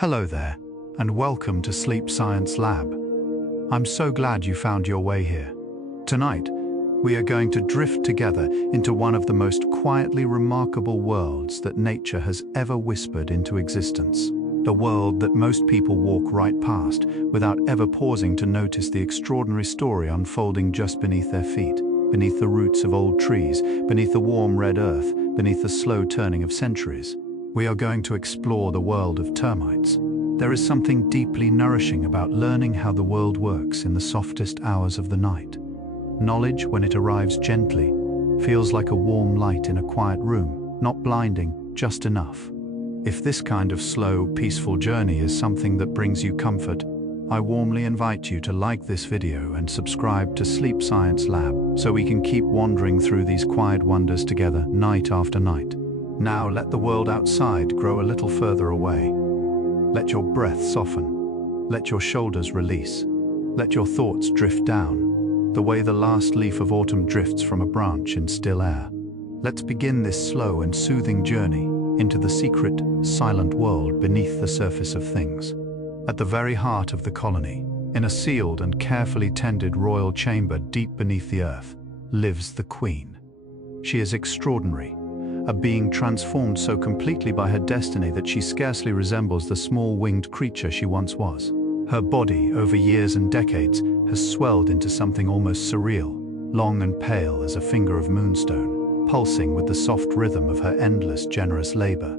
Hello there, and welcome to Sleep Science Lab. I'm so glad you found your way here. Tonight, we are going to drift together into one of the most quietly remarkable worlds that nature has ever whispered into existence. A world that most people walk right past without ever pausing to notice the extraordinary story unfolding just beneath their feet, beneath the roots of old trees, beneath the warm red earth, beneath the slow turning of centuries. We are going to explore the world of termites. There is something deeply nourishing about learning how the world works in the softest hours of the night. Knowledge, when it arrives gently, feels like a warm light in a quiet room, not blinding, just enough. If this kind of slow, peaceful journey is something that brings you comfort, I warmly invite you to like this video and subscribe to Sleep Science Lab so we can keep wandering through these quiet wonders together night after night. Now let the world outside grow a little further away. Let your breath soften. Let your shoulders release. Let your thoughts drift down, the way the last leaf of autumn drifts from a branch in still air. Let's begin this slow and soothing journey into the secret, silent world beneath the surface of things. At the very heart of the colony, in a sealed and carefully tended royal chamber deep beneath the earth, lives the Queen. She is extraordinary. A being transformed so completely by her destiny that she scarcely resembles the small winged creature she once was. Her body, over years and decades, has swelled into something almost surreal, long and pale as a finger of moonstone, pulsing with the soft rhythm of her endless, generous labor.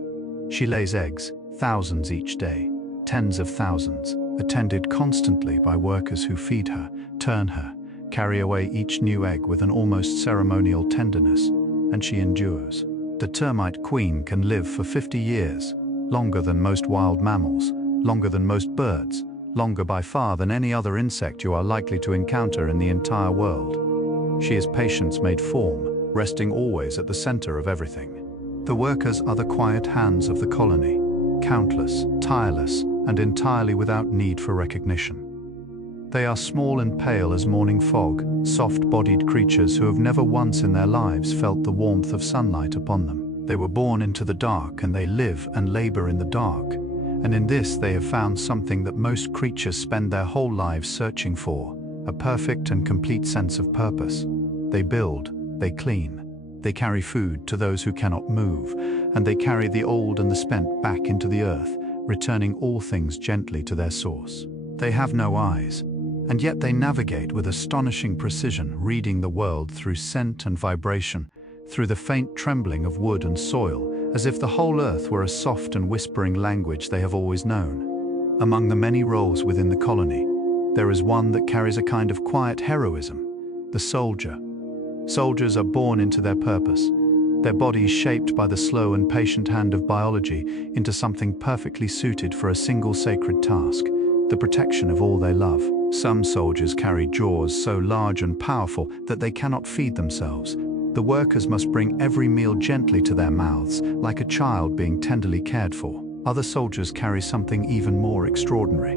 She lays eggs, thousands each day, tens of thousands, attended constantly by workers who feed her, turn her, carry away each new egg with an almost ceremonial tenderness, and she endures. The termite queen can live for 50 years, longer than most wild mammals, longer than most birds, longer by far than any other insect you are likely to encounter in the entire world. She is patience made form, resting always at the center of everything. The workers are the quiet hands of the colony, countless, tireless, and entirely without need for recognition. They are small and pale as morning fog, soft-bodied creatures who have never once in their lives felt the warmth of sunlight upon them. They were born into the dark and they live and labor in the dark. And in this they have found something that most creatures spend their whole lives searching for, a perfect and complete sense of purpose. They build, they clean, they carry food to those who cannot move, and they carry the old and the spent back into the earth, returning all things gently to their source. They have no eyes, and yet they navigate with astonishing precision, reading the world through scent and vibration, through the faint trembling of wood and soil, as if the whole earth were a soft and whispering language they have always known. Among the many roles within the colony, there is one that carries a kind of quiet heroism: the soldier. Soldiers are born into their purpose, their bodies shaped by the slow and patient hand of biology into something perfectly suited for a single sacred task: the protection of all they love. Some soldiers carry jaws so large and powerful that they cannot feed themselves. The workers must bring every meal gently to their mouths, like a child being tenderly cared for. Other soldiers carry something even more extraordinary: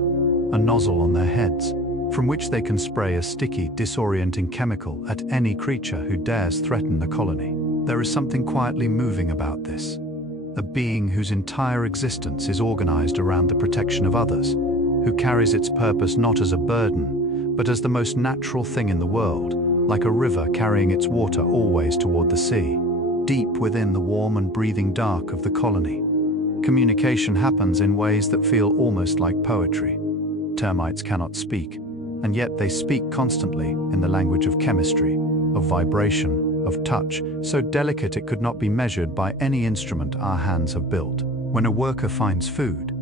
a nozzle on their heads, from which they can spray a sticky, disorienting chemical at any creature who dares threaten the colony. There is something quietly moving about this. A being whose entire existence is organized around the protection of others, who carries its purpose not as a burden, but as the most natural thing in the world, like a river carrying its water always toward the sea. Deep within the warm and breathing dark of the colony, communication happens in ways that feel almost like poetry. Termites cannot speak, and yet they speak constantly in the language of chemistry, of vibration, of touch, so delicate it could not be measured by any instrument our hands have built. When a worker finds food,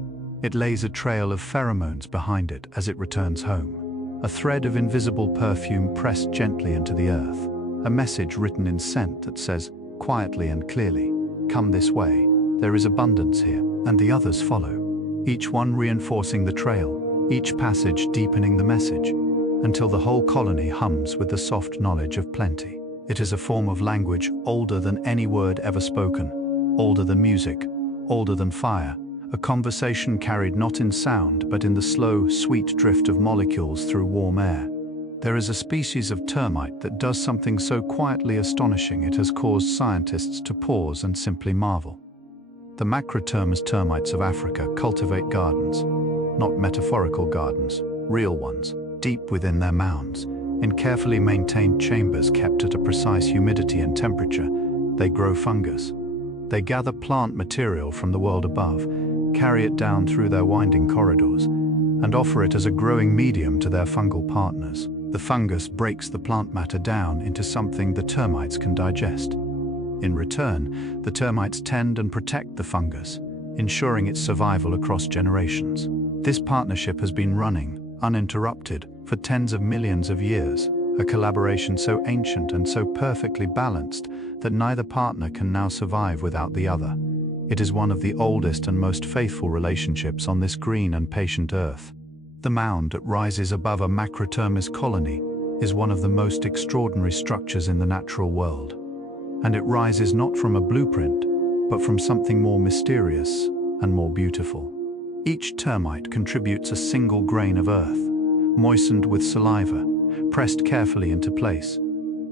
it lays a trail of pheromones behind it as it returns home. A thread of invisible perfume pressed gently into the earth. A message written in scent that says, quietly and clearly, "Come this way, there is abundance here," and the others follow, each one reinforcing the trail, each passage deepening the message, until the whole colony hums with the soft knowledge of plenty. It is a form of language older than any word ever spoken, older than music, older than fire, a conversation carried not in sound but in the slow, sweet drift of molecules through warm air. There is a species of termite that does something so quietly astonishing it has caused scientists to pause and simply marvel. The macrotermous termites of Africa cultivate gardens, not metaphorical gardens, real ones, deep within their mounds. In carefully maintained chambers kept at a precise humidity and temperature, they grow fungus. They gather plant material from the world above, carry it down through their winding corridors, and offer it as a growing medium to their fungal partners. The fungus breaks the plant matter down into something the termites can digest. In return, the termites tend and protect the fungus, ensuring its survival across generations. This partnership has been running, uninterrupted, for tens of millions of years, a collaboration so ancient and so perfectly balanced that neither partner can now survive without the other. It is one of the oldest and most faithful relationships on this green and patient earth. The mound that rises above a macrotermous colony is one of the most extraordinary structures in the natural world. And it rises not from a blueprint, but from something more mysterious and more beautiful. Each termite contributes a single grain of earth, moistened with saliva, pressed carefully into place.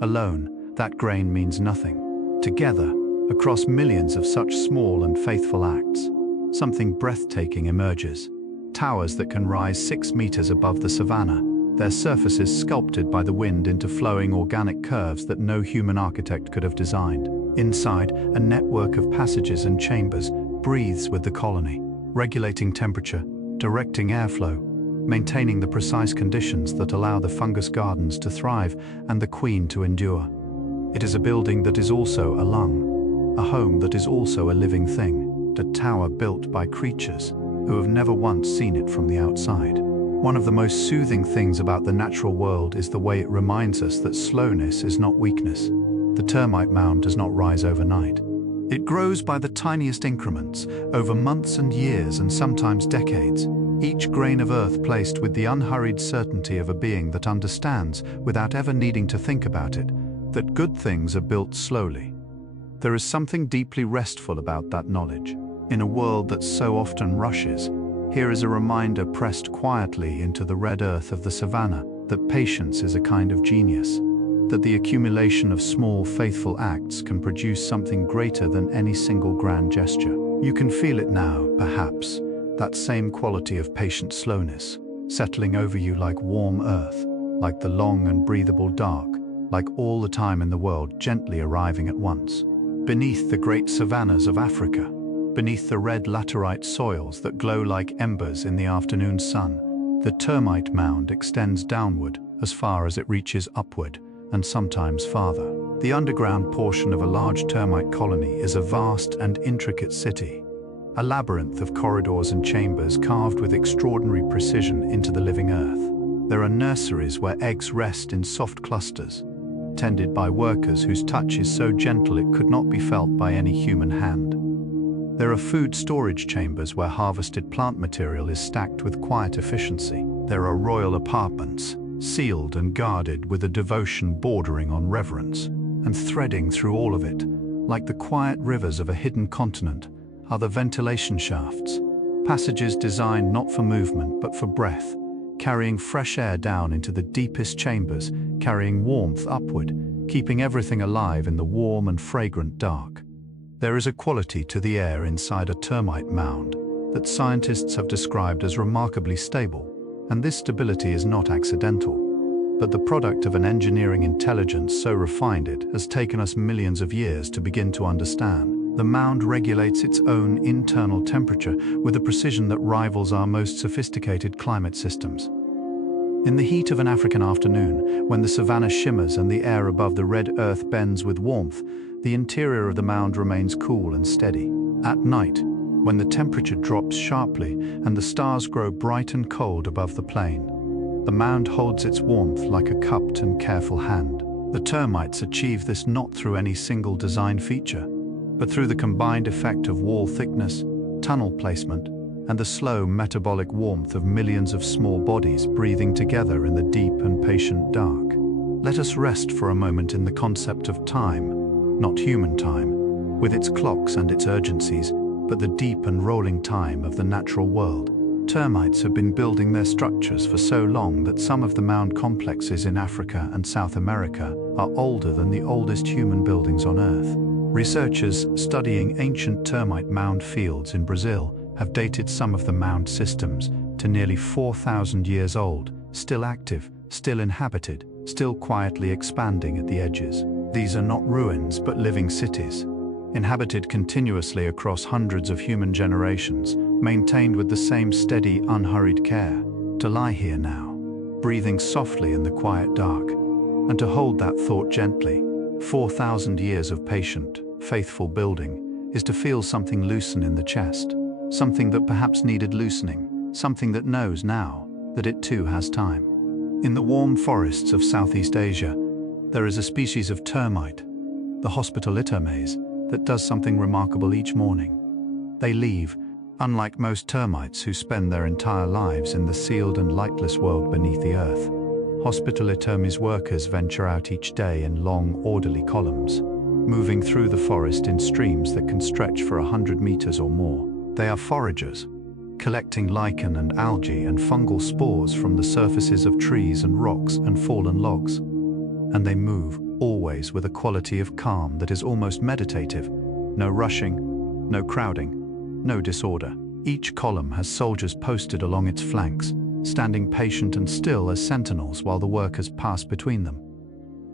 Alone, that grain means nothing. Together, across millions of such small and faithful acts, something breathtaking emerges. Towers that can rise 6 meters above the savanna, their surfaces sculpted by the wind into flowing organic curves that no human architect could have designed. Inside, a network of passages and chambers breathes with the colony, regulating temperature, directing airflow, maintaining the precise conditions that allow the fungus gardens to thrive and the queen to endure. It is a building that is also a lung, a home that is also a living thing, a tower built by creatures who have never once seen it from the outside. One of the most soothing things about the natural world is the way it reminds us that slowness is not weakness. The termite mound does not rise overnight. It grows by the tiniest increments, over months and years and sometimes decades, each grain of earth placed with the unhurried certainty of a being that understands, without ever needing to think about it, that good things are built slowly. There is something deeply restful about that knowledge. In a world that so often rushes, here is a reminder pressed quietly into the red earth of the savanna that patience is a kind of genius, that the accumulation of small, faithful acts can produce something greater than any single grand gesture. You can feel it now, perhaps, that same quality of patient slowness, settling over you like warm earth, like the long and breathable dark, like all the time in the world gently arriving at once. Beneath the great savannas of Africa, beneath the red laterite soils that glow like embers in the afternoon sun, the termite mound extends downward as far as it reaches upward, and sometimes farther. The underground portion of a large termite colony is a vast and intricate city, a labyrinth of corridors and chambers carved with extraordinary precision into the living earth. There are nurseries where eggs rest in soft clusters, tended by workers whose touch is so gentle it could not be felt by any human hand. There are food storage chambers where harvested plant material is stacked with quiet efficiency. There are royal apartments, sealed and guarded with a devotion bordering on reverence. And threading through all of it, like the quiet rivers of a hidden continent, are the ventilation shafts, passages designed not for movement but for breath, carrying fresh air down into the deepest chambers, carrying warmth upward, keeping everything alive in the warm and fragrant dark. There is a quality to the air inside a termite mound that scientists have described as remarkably stable, and this stability is not accidental, but the product of an engineering intelligence so refined it has taken us millions of years to begin to understand. The mound regulates its own internal temperature with a precision that rivals our most sophisticated climate systems. In the heat of an African afternoon, when the savanna shimmers and the air above the red earth bends with warmth, the interior of the mound remains cool and steady. At night, when the temperature drops sharply and the stars grow bright and cold above the plain, the mound holds its warmth like a cupped and careful hand. The termites achieve this not through any single design feature, but through the combined effect of wall thickness, tunnel placement, and the slow metabolic warmth of millions of small bodies breathing together in the deep and patient dark. Let us rest for a moment in the concept of time, not human time, with its clocks and its urgencies, but the deep and rolling time of the natural world. Termites have been building their structures for so long that some of the mound complexes in Africa and South America are older than the oldest human buildings on Earth. Researchers studying ancient termite mound fields in Brazil have dated some of the mound systems to nearly 4,000 years old, still active, still inhabited, still quietly expanding at the edges. These are not ruins but living cities, inhabited continuously across hundreds of human generations, maintained with the same steady, unhurried care. To lie here now, breathing softly in the quiet dark, and to hold that thought gently, 4,000 years of patient, faithful building, is to feel something loosen in the chest, something that perhaps needed loosening, something that knows now that it too has time. In the warm forests of Southeast Asia, there is a species of termite, the Termites, that does something remarkable each morning. They leave, unlike most termites who spend their entire lives in the sealed and lightless world beneath the earth. Termites workers venture out each day in long, orderly columns, moving through the forest in streams that can stretch for 100 meters or more. They are foragers, collecting lichen and algae and fungal spores from the surfaces of trees and rocks and fallen logs. And they move, always with a quality of calm that is almost meditative. No rushing, no crowding, no disorder. Each column has soldiers posted along its flanks, standing patient and still as sentinels while the workers pass between them.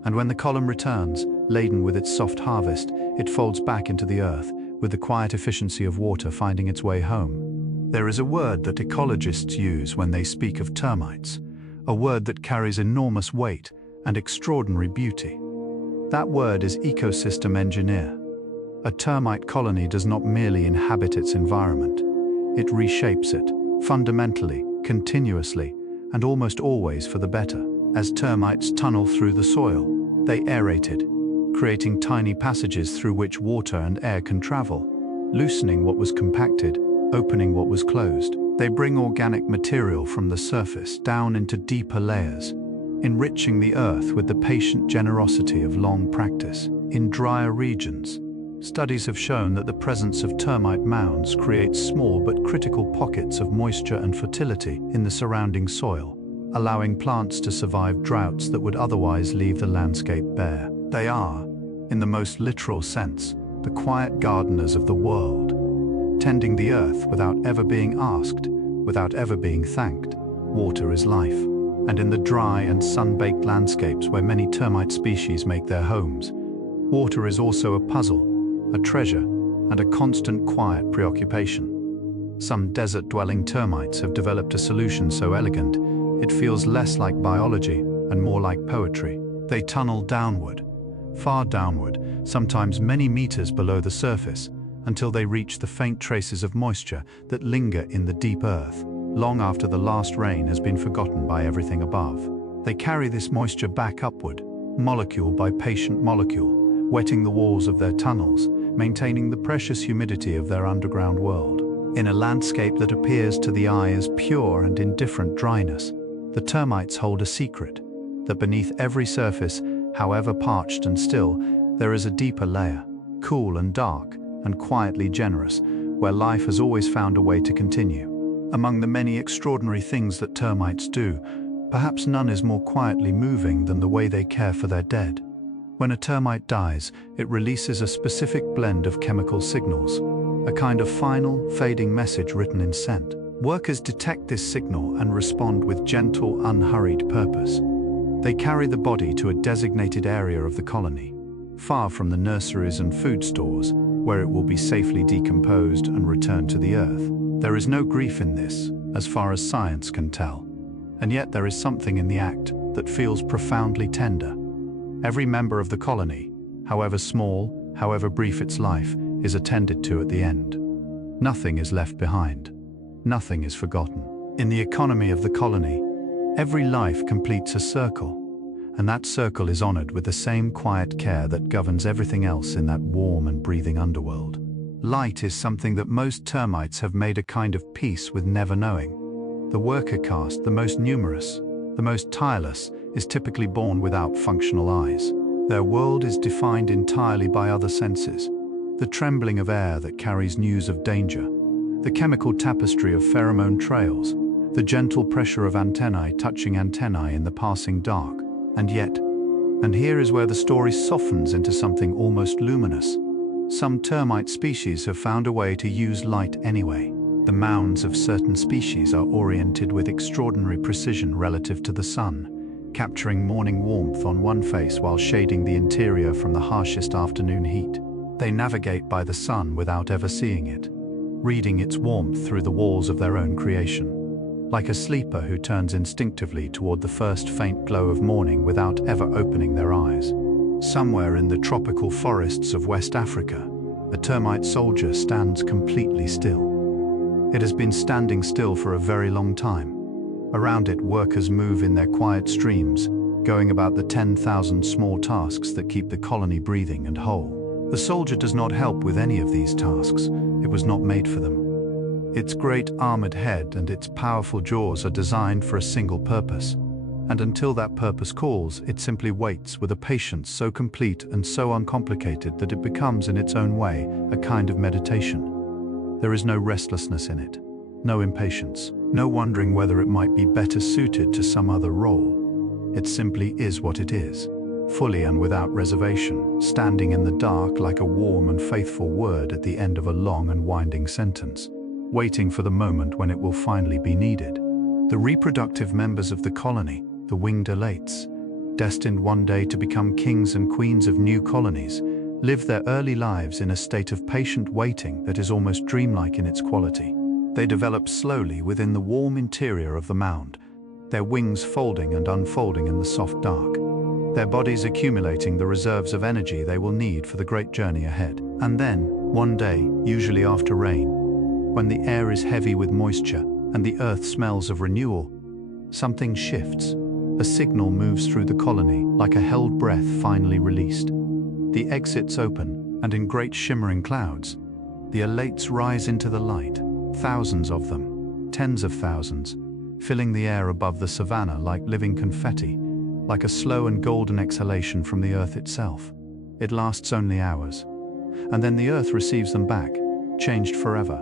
And when the column returns, laden with its soft harvest, it folds back into the earth, with the quiet efficiency of water finding its way home. There is a word that ecologists use when they speak of termites, a word that carries enormous weight and extraordinary beauty. That word is ecosystem engineer. A termite colony does not merely inhabit its environment, it reshapes it, fundamentally, continuously, and almost always for the better. As termites tunnel through the soil, they aerate it, creating tiny passages through which water and air can travel, loosening what was compacted, opening what was closed. They bring organic material from the surface down into deeper layers, enriching the earth with the patient generosity of long practice. In drier regions, studies have shown that the presence of termite mounds creates small but critical pockets of moisture and fertility in the surrounding soil, allowing plants to survive droughts that would otherwise leave the landscape bare. They are, in the most literal sense, the quiet gardeners of the world, tending the earth without ever being asked, without ever being thanked. Water is life, and in the dry and sun-baked landscapes where many termite species make their homes, water is also a puzzle, a treasure, and a constant quiet preoccupation. Some desert-dwelling termites have developed a solution so elegant, it feels less like biology and more like poetry. They tunnel downward, far downward, sometimes many meters below the surface, until they reach the faint traces of moisture that linger in the deep earth, long after the last rain has been forgotten by everything above. They carry this moisture back upward, molecule by patient molecule, wetting the walls of their tunnels, maintaining the precious humidity of their underground world. In a landscape that appears to the eye as pure and indifferent dryness, the termites hold a secret, that beneath every surface, however parched and still, there is a deeper layer, cool and dark, and quietly generous, where life has always found a way to continue. Among the many extraordinary things that termites do, perhaps none is more quietly moving than the way they care for their dead. When a termite dies, it releases a specific blend of chemical signals, a kind of final, fading message written in scent. Workers detect this signal and respond with gentle, unhurried purpose. They carry the body to a designated area of the colony, far from the nurseries and food stores, where it will be safely decomposed and returned to the earth. There is no grief in this, as far as science can tell, and yet there is something in the act that feels profoundly tender. Every member of the colony, however small, however brief its life, is attended to at the end. Nothing is left behind. Nothing is forgotten. In the economy of the colony, every life completes a circle, and that circle is honored with the same quiet care that governs everything else in that warm and breathing underworld. Light is something that most termites have made a kind of peace with never knowing. The worker caste, the most numerous, the most tireless, is typically born without functional eyes. Their world is defined entirely by other senses. The trembling of air that carries news of danger, the chemical tapestry of pheromone trails, the gentle pressure of antennae touching antennae in the passing dark. And yet, and here is where the story softens into something almost luminous, Some termite species have found a way to use light anyway. The mounds of certain species are oriented with extraordinary precision relative to the sun, capturing morning warmth on one face while shading the interior from the harshest afternoon heat. They navigate by the sun without ever seeing it, reading its warmth through the walls of their own creation. Like a sleeper who turns instinctively toward the first faint glow of morning without ever opening their eyes. Somewhere in the tropical forests of West Africa, a termite soldier stands completely still. It has been standing still for a very long time. Around it, workers move in their quiet streams, going about the 10,000 small tasks that keep the colony breathing and whole. The soldier does not help with any of these tasks. It was not made for them. Its great armored head and its powerful jaws are designed for a single purpose, and until that purpose calls, it simply waits with a patience so complete and so uncomplicated that it becomes, in its own way, a kind of meditation. There is no restlessness in it, no impatience, no wondering whether it might be better suited to some other role. It simply is what it is, fully and without reservation, standing in the dark like a warm and faithful word at the end of a long and winding sentence, waiting for the moment when it will finally be needed. The reproductive members of the colony, the winged Elates, destined one day to become kings and queens of new colonies, live their early lives in a state of patient waiting that is almost dreamlike in its quality. They develop slowly within the warm interior of the mound, their wings folding and unfolding in the soft dark, their bodies accumulating the reserves of energy they will need for the great journey ahead. And then, one day, usually after rain, when the air is heavy with moisture and the earth smells of renewal, something shifts. A signal moves through the colony like a held breath finally released. The exits open, and in great shimmering clouds, the Elates rise into the light, thousands of them, tens of thousands, filling the air above the savannah like living confetti, like a slow and golden exhalation from the earth itself. It lasts only hours, and then the earth receives them back, changed forever.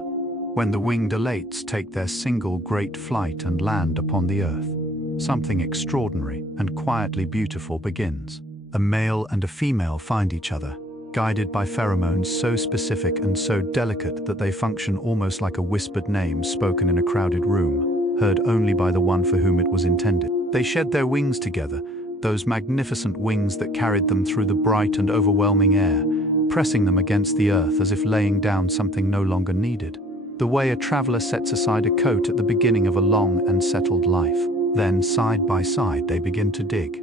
When the winged Elates take their single great flight and land upon the earth, something extraordinary and quietly beautiful begins. A male and a female find each other, guided by pheromones so specific and so delicate that they function almost like a whispered name spoken in a crowded room, heard only by the one for whom it was intended. They shed their wings together, those magnificent wings that carried them through the bright and overwhelming air, pressing them against the earth as if laying down something no longer needed. The way a traveler sets aside a coat at the beginning of a long and settled life. Then, side by side, they begin to dig.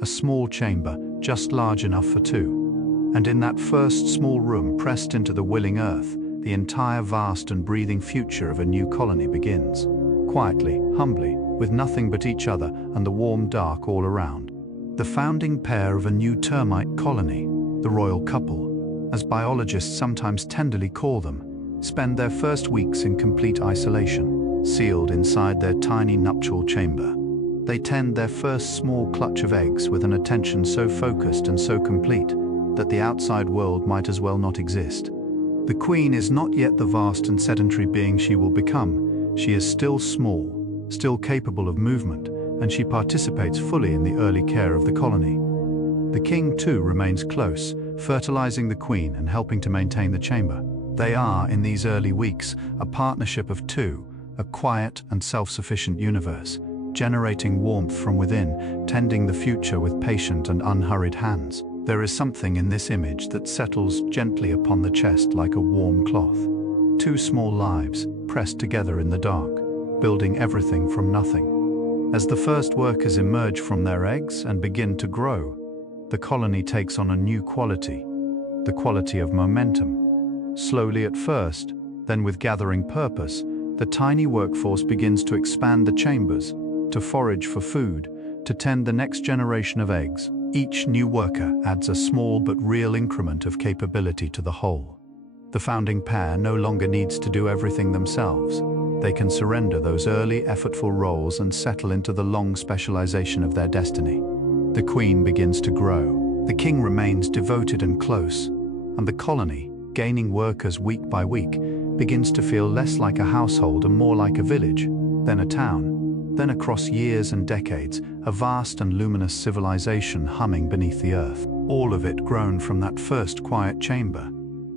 A small chamber, just large enough for two. And in that first small room pressed into the willing earth, the entire vast and breathing future of a new colony begins. Quietly, humbly, with nothing but each other and the warm dark all around. The founding pair of a new termite colony, the royal couple, as biologists sometimes tenderly call them, spend their first weeks in complete isolation, sealed inside their tiny nuptial chamber. They tend their first small clutch of eggs with an attention so focused and so complete that the outside world might as well not exist. The queen is not yet the vast and sedentary being she will become. She is still small, still capable of movement, and she participates fully in the early care of the colony. The king, too, remains close, fertilizing the queen and helping to maintain the chamber. They are, in these early weeks, a partnership of two, a quiet and self-sufficient universe, generating warmth from within, tending the future with patient and unhurried hands. There is something in this image that settles gently upon the chest like a warm cloth. Two small lives, pressed together in the dark, building everything from nothing. As the first workers emerge from their eggs and begin to grow, the colony takes on a new quality, the quality of momentum. Slowly at first, then with gathering purpose, the tiny workforce begins to expand the chambers, to forage for food, to tend the next generation of eggs. Each new worker adds a small but real increment of capability to the whole. The founding pair no longer needs to do everything themselves. They can surrender those early, effortful roles and settle into the long specialization of their destiny. The queen begins to grow. The king remains devoted and close, and the colony, gaining workers week by week, begins to feel less like a household and more like a village, then a town, then across years and decades, a vast and luminous civilization humming beneath the earth, all of it grown from that first quiet chamber.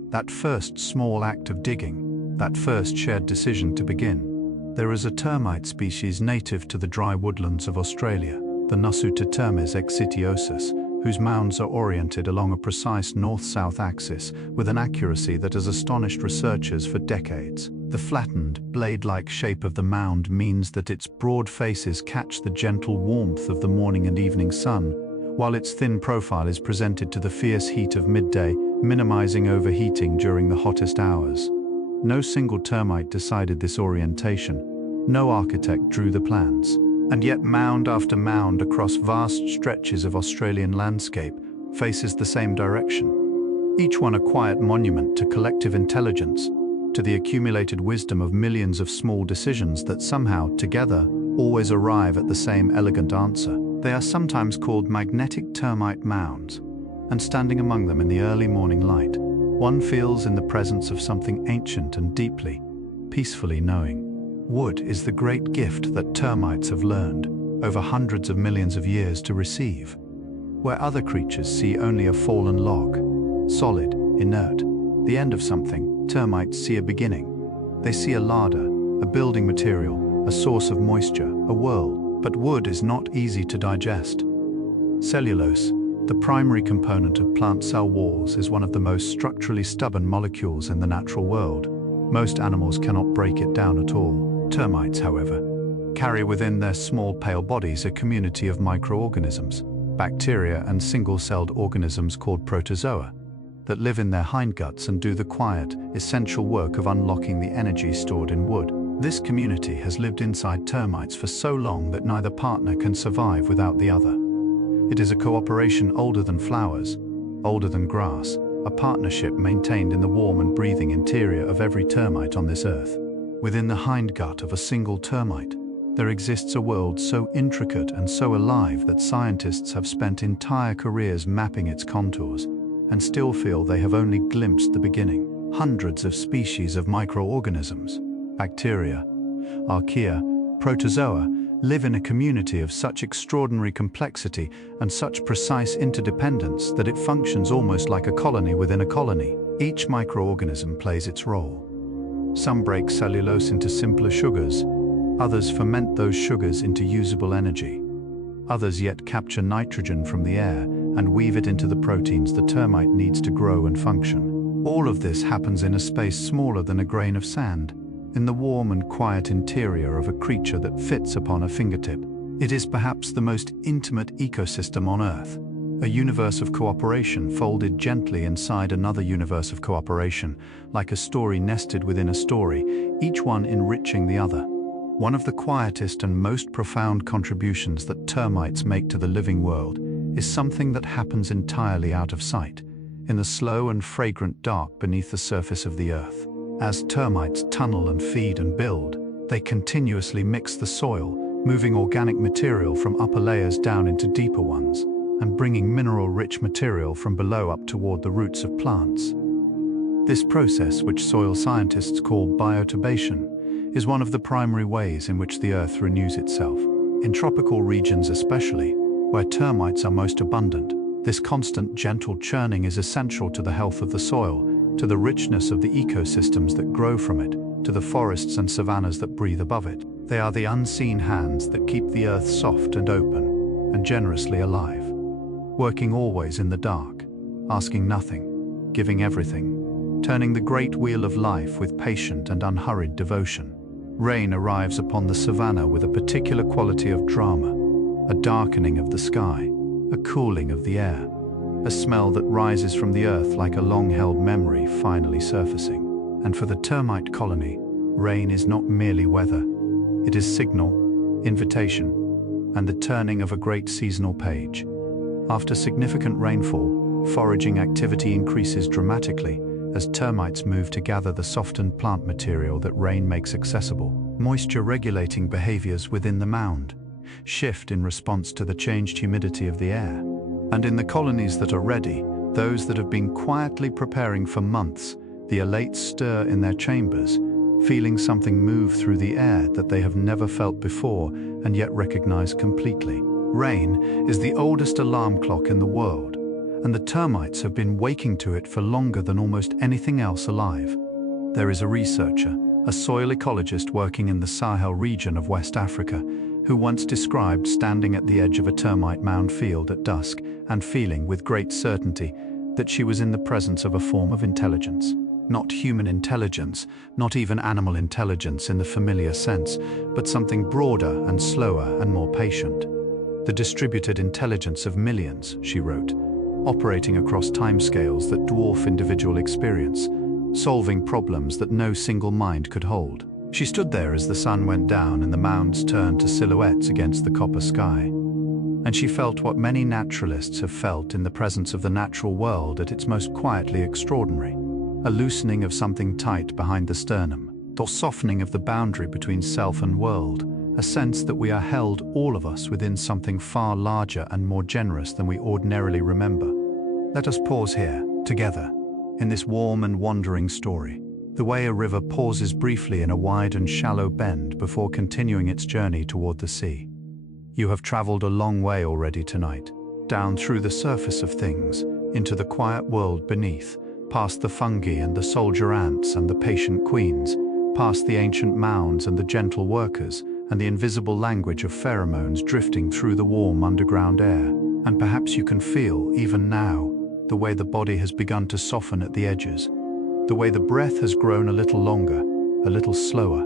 that first small act of digging, that first shared decision to begin. There is a termite species native to the dry woodlands of Australia, the Termites exitiosus, whose mounds are oriented along a precise north-south axis with an accuracy that has astonished researchers for decades. The flattened, blade-like shape of the mound means that its broad faces catch the gentle warmth of the morning and evening sun, while its thin profile is presented to the fierce heat of midday, minimizing overheating during the hottest hours. No single termite decided this orientation. No architect drew the plans. And yet mound after mound across vast stretches of Australian landscape faces the same direction. Each one a quiet monument to collective intelligence, to the accumulated wisdom of millions of small decisions that somehow, together, always arrive at the same elegant answer. They are sometimes called magnetic termite mounds, and standing among them in the early morning light, one feels in the presence of something ancient and deeply, peacefully knowing. Wood is the great gift that termites have learned, over hundreds of millions of years, to receive. Where other creatures see only a fallen log, solid, inert, the end of something, termites see a beginning. They see a larder, a building material, a source of moisture, a world. But wood is not easy to digest. Cellulose, the primary component of plant cell walls, is one of the most structurally stubborn molecules in the natural world. Most animals cannot break it down at all. Termites, however, carry within their small pale bodies a community of microorganisms, bacteria and single-celled organisms called protozoa, that live in their hindguts and do the quiet, essential work of unlocking the energy stored in wood. This community has lived inside termites for so long that neither partner can survive without the other. It is a cooperation older than flowers, older than grass, a partnership maintained in the warm and breathing interior of every termite on this earth. Within the hindgut of a single termite, there exists a world so intricate and so alive that scientists have spent entire careers mapping its contours and still feel they have only glimpsed the beginning. Hundreds of species of microorganisms, bacteria, archaea, protozoa, live in a community of such extraordinary complexity and such precise interdependence that it functions almost like a colony within a colony. Each microorganism plays its role. Some break cellulose into simpler sugars, others ferment those sugars into usable energy. Others yet capture nitrogen from the air and weave it into the proteins the termite needs to grow and function. All of this happens in a space smaller than a grain of sand, in the warm and quiet interior of a creature that fits upon a fingertip. It is perhaps the most intimate ecosystem on Earth, a universe of cooperation folded gently inside another universe of cooperation, like a story nested within a story, each one enriching the other. One of the quietest and most profound contributions that termites make to the living world is something that happens entirely out of sight, in the slow and fragrant dark beneath the surface of the earth. As termites tunnel and feed and build, they continuously mix the soil, moving organic material from upper layers down into deeper ones, and bringing mineral-rich material from below up toward the roots of plants. This process, which soil scientists call biotubation, is one of the primary ways in which the earth renews itself. In tropical regions especially, where termites are most abundant, this constant gentle churning is essential to the health of the soil, to the richness of the ecosystems that grow from it, to the forests and savannas that breathe above it. They are the unseen hands that keep the earth soft and open, and generously alive, working always in the dark, asking nothing, giving everything, turning the great wheel of life with patient and unhurried devotion. Rain arrives upon the savanna with a particular quality of drama, a darkening of the sky, a cooling of the air, a smell that rises from the earth like a long-held memory finally surfacing. And for the termite colony, rain is not merely weather. It is signal, invitation, and the turning of a great seasonal page. After significant rainfall, foraging activity increases dramatically as termites move to gather the softened plant material that rain makes accessible. Moisture-regulating behaviors within the mound shift in response to the changed humidity of the air. And in the colonies that are ready, those that have been quietly preparing for months, the Elate stir in their chambers, feeling something move through the air that they have never felt before and yet recognize completely. Rain is the oldest alarm clock in the world, and the termites have been waking to it for longer than almost anything else alive. There is a researcher, a soil ecologist working in the Sahel region of West Africa, who once described standing at the edge of a termite mound field at dusk and feeling with great certainty that she was in the presence of a form of intelligence. Not human intelligence, not even animal intelligence in the familiar sense, but something broader and slower and more patient. The distributed intelligence of millions, she wrote, operating across timescales that dwarf individual experience, solving problems that no single mind could hold. She stood there as the sun went down and the mounds turned to silhouettes against the copper sky. And she felt what many naturalists have felt in the presence of the natural world at its most quietly extraordinary. A loosening of something tight behind the sternum, or softening of the boundary between self and world, a sense that we are held, all of us, within something far larger and more generous than we ordinarily remember. Let us pause here, together, in this warm and wandering story, the way a river pauses briefly in a wide and shallow bend before continuing its journey toward the sea. You have traveled a long way already tonight, down through the surface of things, into the quiet world beneath, past the fungi and the soldier ants and the patient queens, past the ancient mounds and the gentle workers, and the invisible language of pheromones drifting through the warm underground air. And perhaps you can feel, even now, the way the body has begun to soften at the edges, the way the breath has grown a little longer, a little slower,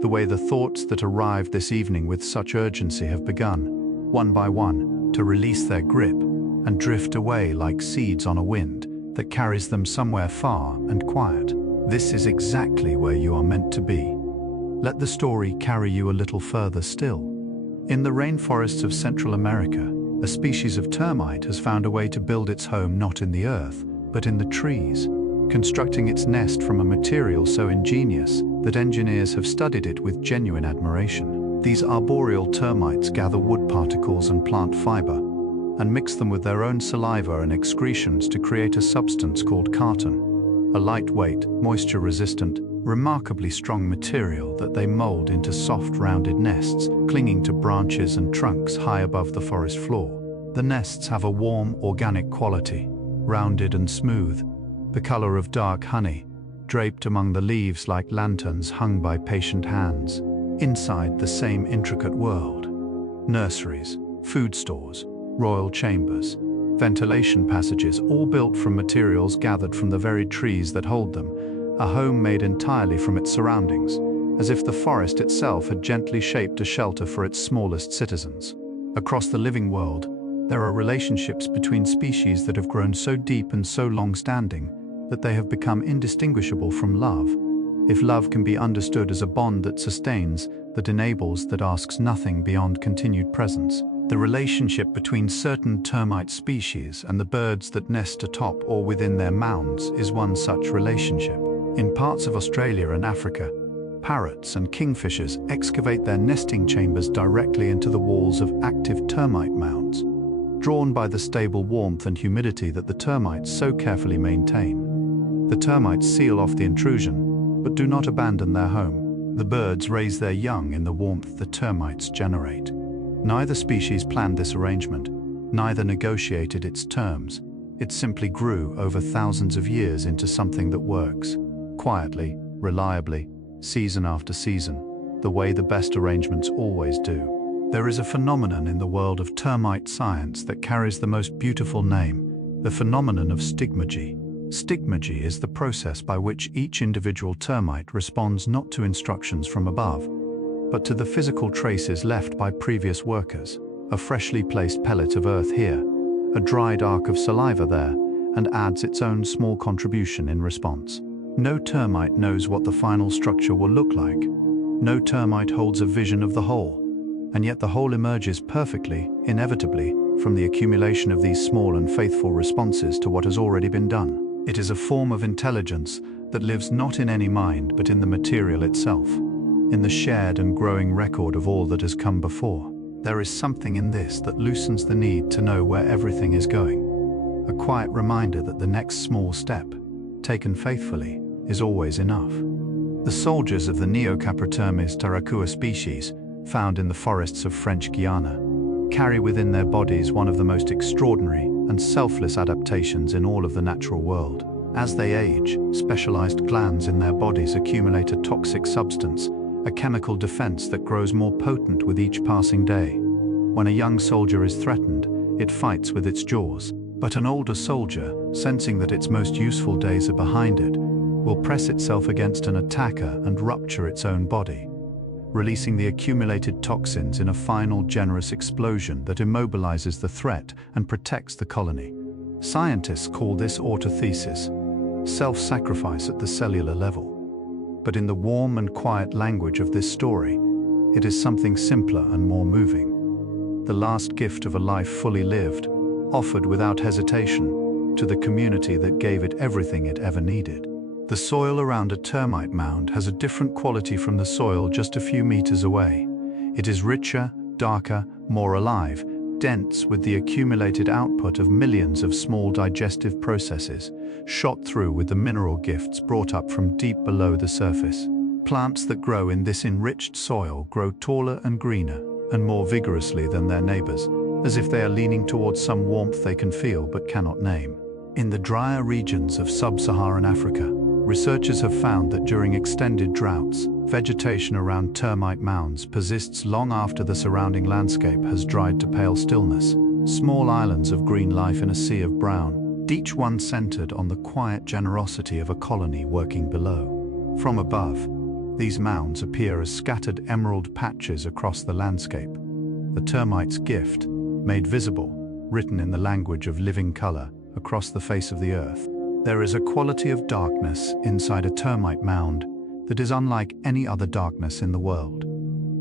the way the thoughts that arrived this evening with such urgency have begun, one by one, to release their grip and drift away like seeds on a wind that carries them somewhere far and quiet. This is exactly where you are meant to be. Let the story carry you a little further still. In the rainforests of Central America, a species of termite has found a way to build its home not in the earth, but in the trees, constructing its nest from a material so ingenious that engineers have studied it with genuine admiration. These arboreal termites gather wood particles and plant fiber, and mix them with their own saliva and excretions to create a substance called carton, a lightweight, moisture-resistant, remarkably strong material that they mold into soft, rounded nests, clinging to branches and trunks high above the forest floor. The nests have a warm, organic quality, rounded and smooth, the color of dark honey, draped among the leaves like lanterns hung by patient hands. Inside the same intricate world, nurseries, food stores, royal chambers, ventilation passages, all built from materials gathered from the very trees that hold them, a home made entirely from its surroundings, as if the forest itself had gently shaped a shelter for its smallest citizens. Across the living world, there are relationships between species that have grown so deep and so long-standing that they have become indistinguishable from love. If love can be understood as a bond that sustains, that enables, that asks nothing beyond continued presence, the relationship between certain termite species and the birds that nest atop or within their mounds is one such relationship. In parts of Australia and Africa, parrots and kingfishers excavate their nesting chambers directly into the walls of active termite mounds, drawn by the stable warmth and humidity that the termites so carefully maintain. The termites seal off the intrusion, but do not abandon their home. The birds raise their young in the warmth the termites generate. Neither species planned this arrangement, neither negotiated its terms. It simply grew over thousands of years into something that works, quietly, reliably, season after season, the way the best arrangements always do. There is a phenomenon in the world of termite science that carries the most beautiful name, the phenomenon of stigmergy. Stigmergy is the process by which each individual termite responds not to instructions from above, but to the physical traces left by previous workers. A freshly placed pellet of earth here, a dried arc of saliva there, and adds its own small contribution in response. No termite knows what the final structure will look like. No termite holds a vision of the whole, and yet the whole emerges perfectly, inevitably, from the accumulation of these small and faithful responses to what has already been done. It is a form of intelligence that lives not in any mind but in the material itself, in the shared and growing record of all that has come before. There is something in this that loosens the need to know where everything is going, a quiet reminder that the next small step, taken faithfully, is always enough. The soldiers of the Neocaprotermes taracua species, found in the forests of French Guiana, carry within their bodies one of the most extraordinary and selfless adaptations in all of the natural world. As they age, specialized glands in their bodies accumulate a toxic substance, a chemical defense that grows more potent with each passing day. When a young soldier is threatened, it fights with its jaws. But an older soldier, sensing that its most useful days are behind it, will press itself against an attacker and rupture its own body, releasing the accumulated toxins in a final generous explosion that immobilizes the threat and protects the colony. Scientists call this autothesis, self-sacrifice at the cellular level. But in the warm and quiet language of this story, it is something simpler and more moving. The last gift of a life fully lived, offered without hesitation to the community that gave it everything it ever needed. The soil around a termite mound has a different quality from the soil just a few meters away. It is richer, darker, more alive, dense with the accumulated output of millions of small digestive processes, shot through with the mineral gifts brought up from deep below the surface. Plants that grow in this enriched soil grow taller and greener, and more vigorously than their neighbors, as if they are leaning towards some warmth they can feel but cannot name. In the drier regions of sub-Saharan Africa, researchers have found that during extended droughts, vegetation around termite mounds persists long after the surrounding landscape has dried to pale stillness. Small islands of green life in a sea of brown, each one centered on the quiet generosity of a colony working below. From above, these mounds appear as scattered emerald patches across the landscape. The termite's gift, made visible, written in the language of living color, across the face of the earth. There is a quality of darkness inside a termite mound that is unlike any other darkness in the world.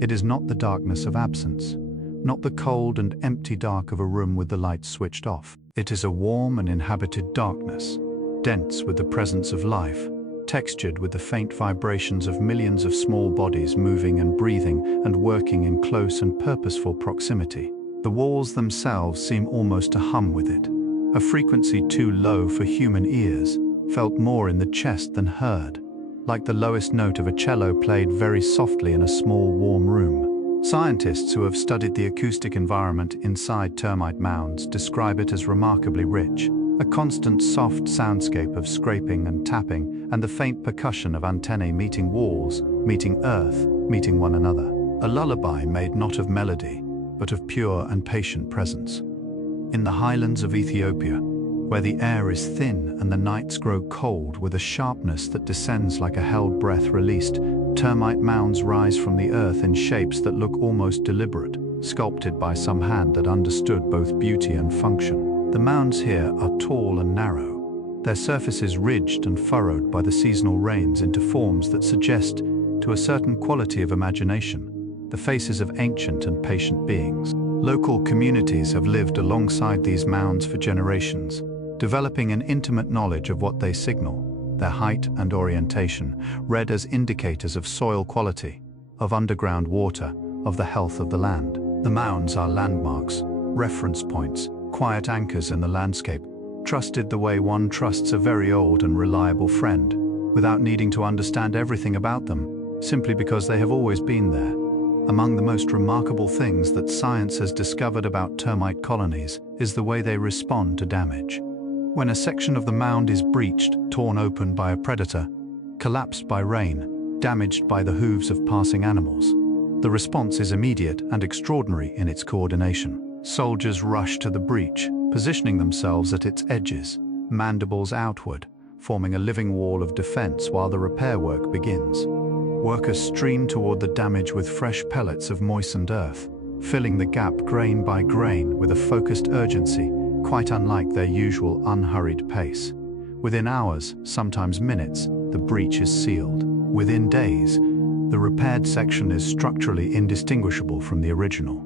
It is not the darkness of absence, not the cold and empty dark of a room with the lights switched off. It is a warm and inhabited darkness, dense with the presence of life, textured with the faint vibrations of millions of small bodies moving and breathing and working in close and purposeful proximity. The walls themselves seem almost to hum with it, a frequency too low for human ears, felt more in the chest than heard, like the lowest note of a cello played very softly in a small warm room. Scientists who have studied the acoustic environment inside termite mounds describe it as remarkably rich, a constant soft soundscape of scraping and tapping and the faint percussion of antennae meeting walls, meeting earth, meeting one another. A lullaby made not of melody, but of pure and patient presence. In the highlands of Ethiopia, where the air is thin and the nights grow cold with a sharpness that descends like a held breath released, termite mounds rise from the earth in shapes that look almost deliberate, sculpted by some hand that understood both beauty and function. The mounds here are tall and narrow, their surfaces ridged and furrowed by the seasonal rains into forms that suggest, to a certain quality of imagination, the faces of ancient and patient beings. Local communities have lived alongside these mounds for generations, developing an intimate knowledge of what they signal, their height and orientation, read as indicators of soil quality, of underground water, of the health of the land. The mounds are landmarks, reference points, quiet anchors in the landscape, trusted the way one trusts a very old and reliable friend, without needing to understand everything about them, simply because they have always been there. Among the most remarkable things that science has discovered about termite colonies is the way they respond to damage. When a section of the mound is breached, torn open by a predator, collapsed by rain, damaged by the hooves of passing animals, the response is immediate and extraordinary in its coordination. Soldiers rush to the breach, positioning themselves at its edges, mandibles outward, forming a living wall of defense while the repair work begins. Workers stream toward the damage with fresh pellets of moistened earth, filling the gap grain by grain with a focused urgency, quite unlike their usual unhurried pace. Within hours, sometimes minutes, the breach is sealed. Within days, the repaired section is structurally indistinguishable from the original.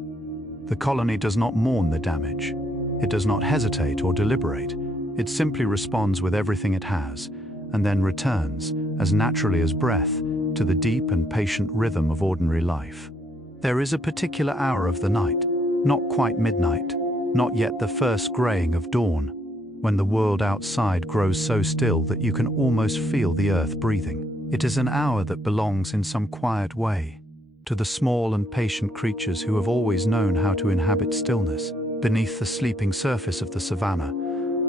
The colony does not mourn the damage. It does not hesitate or deliberate. It simply responds with everything it has, and then returns, as naturally as breath, to the deep and patient rhythm of ordinary life. There is a particular hour of the night, not quite midnight, not yet the first graying of dawn, when the world outside grows so still that you can almost feel the earth breathing. It is an hour that belongs in some quiet way to the small and patient creatures who have always known how to inhabit stillness. Beneath the sleeping surface of the savannah,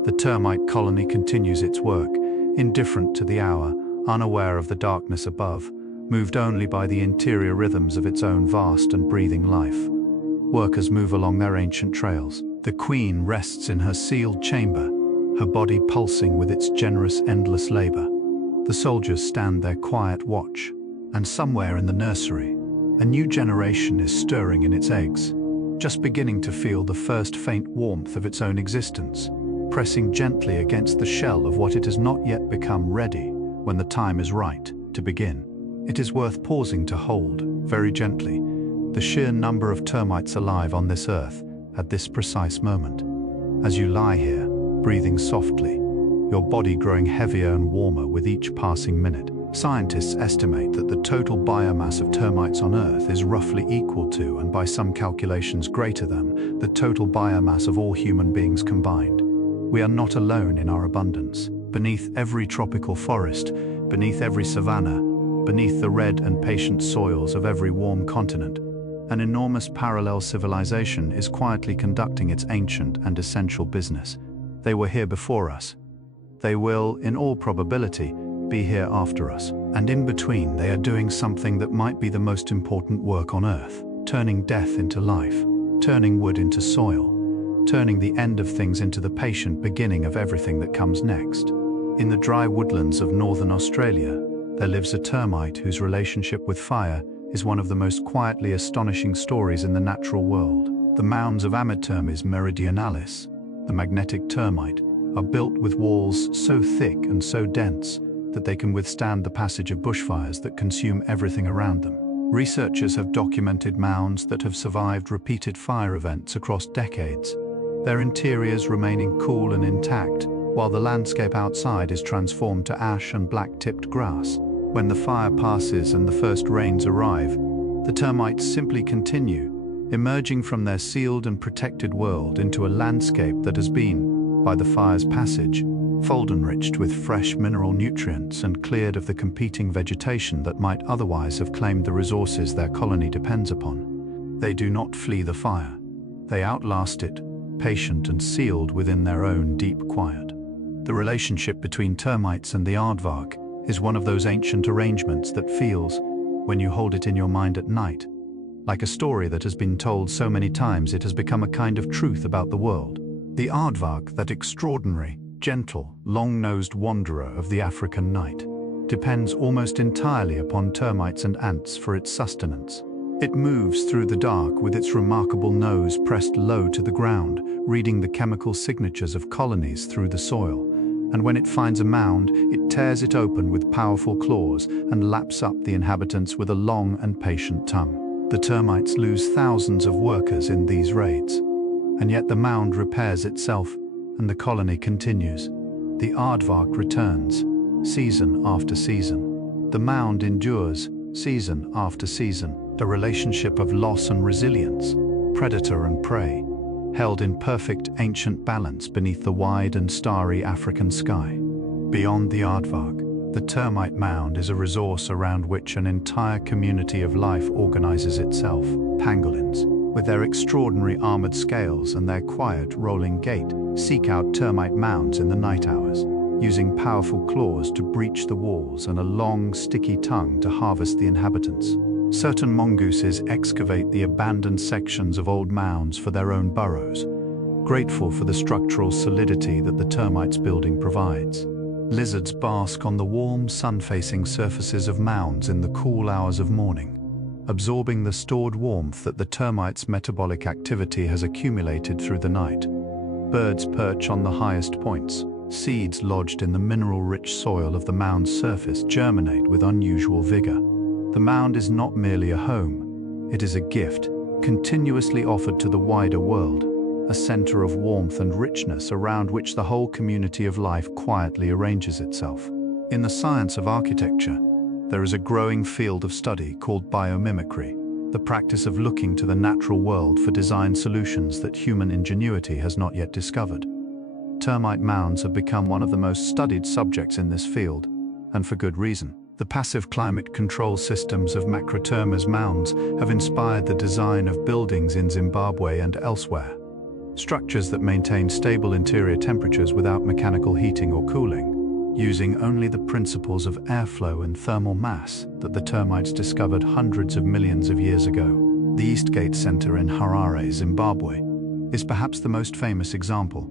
The termite colony continues its work, indifferent to the hour, unaware of the darkness above, moved only by the interior rhythms of its own vast and breathing life. Workers move along their ancient trails. The queen rests in her sealed chamber, her body pulsing with its generous, endless labor. The soldiers stand their quiet watch, and somewhere in the nursery, a new generation is stirring in its eggs, just beginning to feel the first faint warmth of its own existence, pressing gently against the shell of what it has not yet become, ready, when the time is right, to begin. It is worth pausing to hold, very gently, the sheer number of termites alive on this earth at this precise moment. As you lie here, breathing softly, your body growing heavier and warmer with each passing minute, scientists estimate that the total biomass of termites on Earth is roughly equal to, and by some calculations greater than, the total biomass of all human beings combined. We are not alone in our abundance. Beneath every tropical forest, beneath every savanna, beneath the red and patient soils of every warm continent, an enormous parallel civilization is quietly conducting its ancient and essential business. They were here before us. They will, in all probability, be here after us. And in between, they are doing something that might be the most important work on Earth, turning death into life, turning wood into soil, turning the end of things into the patient beginning of everything that comes next. In the dry woodlands of northern Australia, there lives a termite whose relationship with fire is one of the most quietly astonishing stories in the natural world. The mounds of Termites meridionalis, the magnetic termite, are built with walls so thick and so dense that they can withstand the passage of bushfires that consume everything around them. Researchers have documented mounds that have survived repeated fire events across decades, their interiors remaining cool and intact, while the landscape outside is transformed to ash and black-tipped grass. When the fire passes and the first rains arrive, the termites simply continue, emerging from their sealed and protected world into a landscape that has been, by the fire's passage, fold-enriched with fresh mineral nutrients and cleared of the competing vegetation that might otherwise have claimed the resources their colony depends upon. They do not flee the fire. They outlast it, patient and sealed within their own deep quiet. The relationship between termites and the aardvark is one of those ancient arrangements that feels, when you hold it in your mind at night, like a story that has been told so many times it has become a kind of truth about the world. The aardvark, that extraordinary, gentle, long-nosed wanderer of the African night, depends almost entirely upon termites and ants for its sustenance. It moves through the dark with its remarkable nose pressed low to the ground, reading the chemical signatures of colonies through the soil. And when it finds a mound, it tears it open with powerful claws and laps up the inhabitants with a long and patient tongue. The termites lose thousands of workers in these raids, and yet the mound repairs itself, and the colony continues. The aardvark returns, season after season. The mound endures, season after season. The relationship of loss and resilience, predator and prey, held in perfect ancient balance beneath the wide and starry African sky. Beyond the aardvark, the termite mound is a resource around which an entire community of life organizes itself. Pangolins, with their extraordinary armored scales and their quiet, rolling gait, seek out termite mounds in the night hours, using powerful claws to breach the walls and a long, sticky tongue to harvest the inhabitants. Certain mongooses excavate the abandoned sections of old mounds for their own burrows, grateful for the structural solidity that the termites' building provides. Lizards bask on the warm, sun-facing surfaces of mounds in the cool hours of morning, absorbing the stored warmth that the termites' metabolic activity has accumulated through the night. Birds perch on the highest points. Seeds lodged in the mineral-rich soil of the mound's surface germinate with unusual vigor. The mound is not merely a home, it is a gift, continuously offered to the wider world, a center of warmth and richness around which the whole community of life quietly arranges itself. In the science of architecture, there is a growing field of study called biomimicry, the practice of looking to the natural world for design solutions that human ingenuity has not yet discovered. Termite mounds have become one of the most studied subjects in this field, and for good reason. The passive climate control systems of macrotermas mounds have inspired the design of buildings in Zimbabwe and elsewhere. structures that maintain stable interior temperatures without mechanical heating or cooling, using only the principles of airflow and thermal mass that the termites discovered hundreds of millions of years ago. The Eastgate Center in Harare, Zimbabwe, is perhaps the most famous example,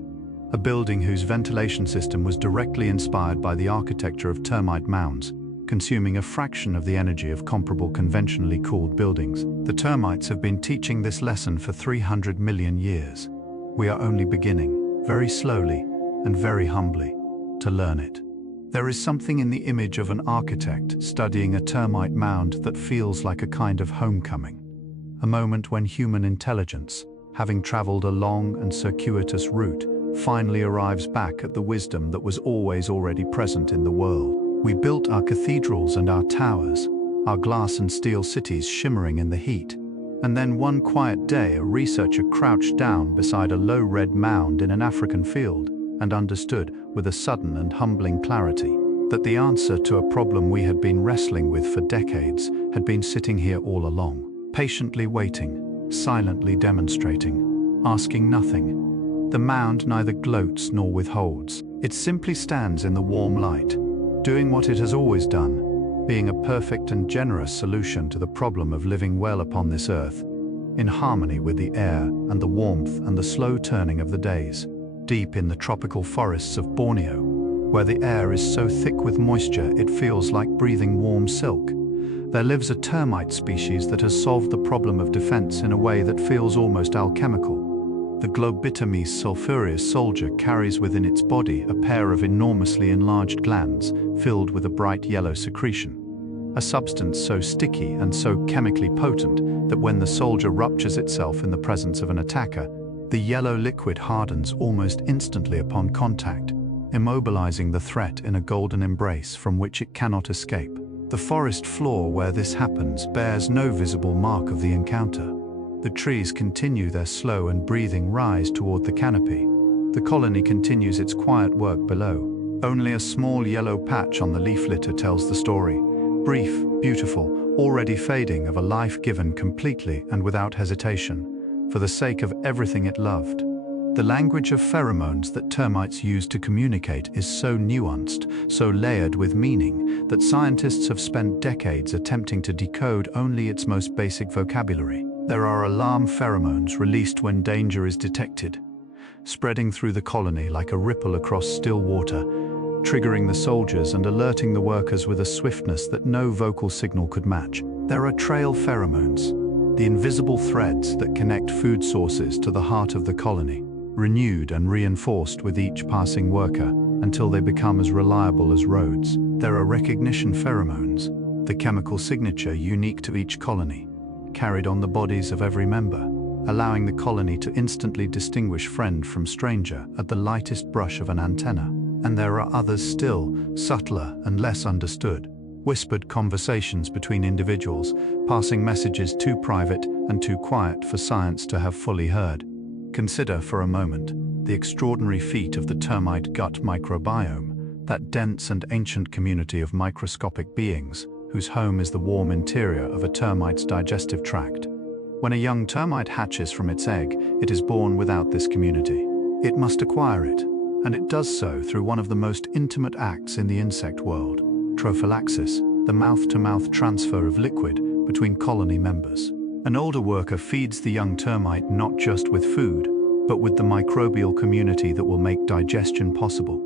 a building whose ventilation system was directly inspired by the architecture of termite mounds, consuming a fraction of the energy of comparable conventionally cooled buildings. The termites have been teaching this lesson for 300 million years. We are only beginning, very slowly and very humbly, to learn it. There is something in the image of an architect studying a termite mound that feels like a kind of homecoming, a moment when human intelligence, having traveled a long and circuitous route, finally arrives back at the wisdom that was always already present in the world. We built our cathedrals and our towers, our glass and steel cities shimmering in the heat. And then one quiet day, a researcher crouched down beside a low red mound in an African field and understood, with a sudden and humbling clarity, that the answer to a problem we had been wrestling with for decades had been sitting here all along, patiently waiting, silently demonstrating, asking nothing. The mound neither gloats nor withholds. It simply stands in the warm light, doing what it has always done, being a perfect and generous solution to the problem of living well upon this earth, in harmony with the air and the warmth and the slow turning of the days. Deep in the tropical forests of Borneo, where the air is so thick with moisture it feels like breathing warm silk, there lives a termite species that has solved the problem of defense in a way that feels almost alchemical. The Globitomys sulphureus soldier carries within its body a pair of enormously enlarged glands filled with a bright yellow secretion, a substance so sticky and so chemically potent that when the soldier ruptures itself in the presence of an attacker, the yellow liquid hardens almost instantly upon contact, immobilizing the threat in a golden embrace from which it cannot escape. The forest floor where this happens bears no visible mark of the encounter. The trees continue their slow and breathing rise toward the canopy. The colony continues its quiet work below. Only a small yellow patch on the leaf litter tells the story, brief, beautiful, already fading of a life given completely and without hesitation, for the sake of everything it loved. The language of pheromones that termites use to communicate is so nuanced, so layered with meaning, that scientists have spent decades attempting to decode only its most basic vocabulary. There are alarm pheromones released when danger is detected, spreading through the colony like a ripple across still water, triggering the soldiers and alerting the workers with a swiftness that no vocal signal could match. There are trail pheromones, the invisible threads that connect food sources to the heart of the colony, renewed and reinforced with each passing worker until they become as reliable as roads. There are recognition pheromones, the chemical signature unique to each colony, carried on the bodies of every member, allowing the colony to instantly distinguish friend from stranger at the lightest brush of an antenna. And there are others still, subtler and less understood, whispered conversations between individuals, passing messages too private and too quiet for science to have fully heard. Consider for a moment the extraordinary feat of the termite gut microbiome, that dense and ancient community of microscopic beings whose home is the warm interior of a termite's digestive tract. When a young termite hatches from its egg, it is born without this community. It must acquire it, and it does so through one of the most intimate acts in the insect world, trophallaxis, the mouth-to-mouth transfer of liquid between colony members. An older worker feeds the young termite not just with food, but with the microbial community that will make digestion possible,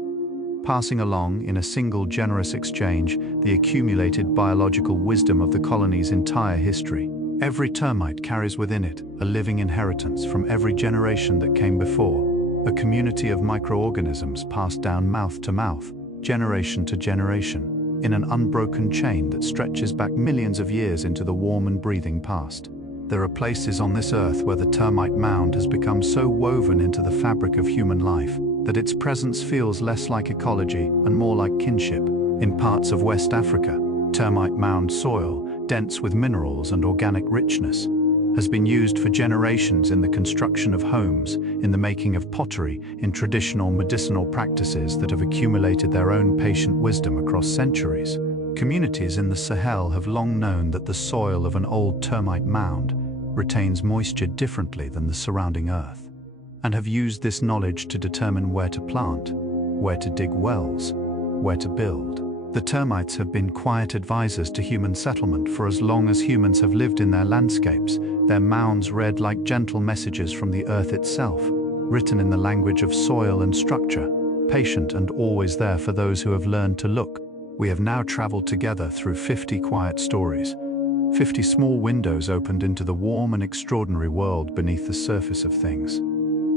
passing along in a single generous exchange the accumulated biological wisdom of the colony's entire history. Every termite carries within it a living inheritance from every generation that came before, a community of microorganisms passed down mouth to mouth, generation to generation, in an unbroken chain that stretches back millions of years into the warm and breathing past. There are places on this earth where the termite mound has become so woven into the fabric of human life that its presence feels less like ecology and more like kinship. In parts of West Africa, termite mound soil, dense with minerals and organic richness, has been used for generations in the construction of homes, in the making of pottery, in traditional medicinal practices that have accumulated their own patient wisdom across centuries. Communities in the Sahel have long known that the soil of an old termite mound retains moisture differently than the surrounding earth. and have used this knowledge to determine where to plant, where to dig wells, where to build. The termites have been quiet advisors to human settlement for as long as humans have lived in their landscapes, their mounds read like gentle messages from the earth itself, written in the language of soil and structure, patient and always there for those who have learned to look. We have now traveled together through 50 quiet stories, 50 small windows opened into the warm and extraordinary world beneath the surface of things.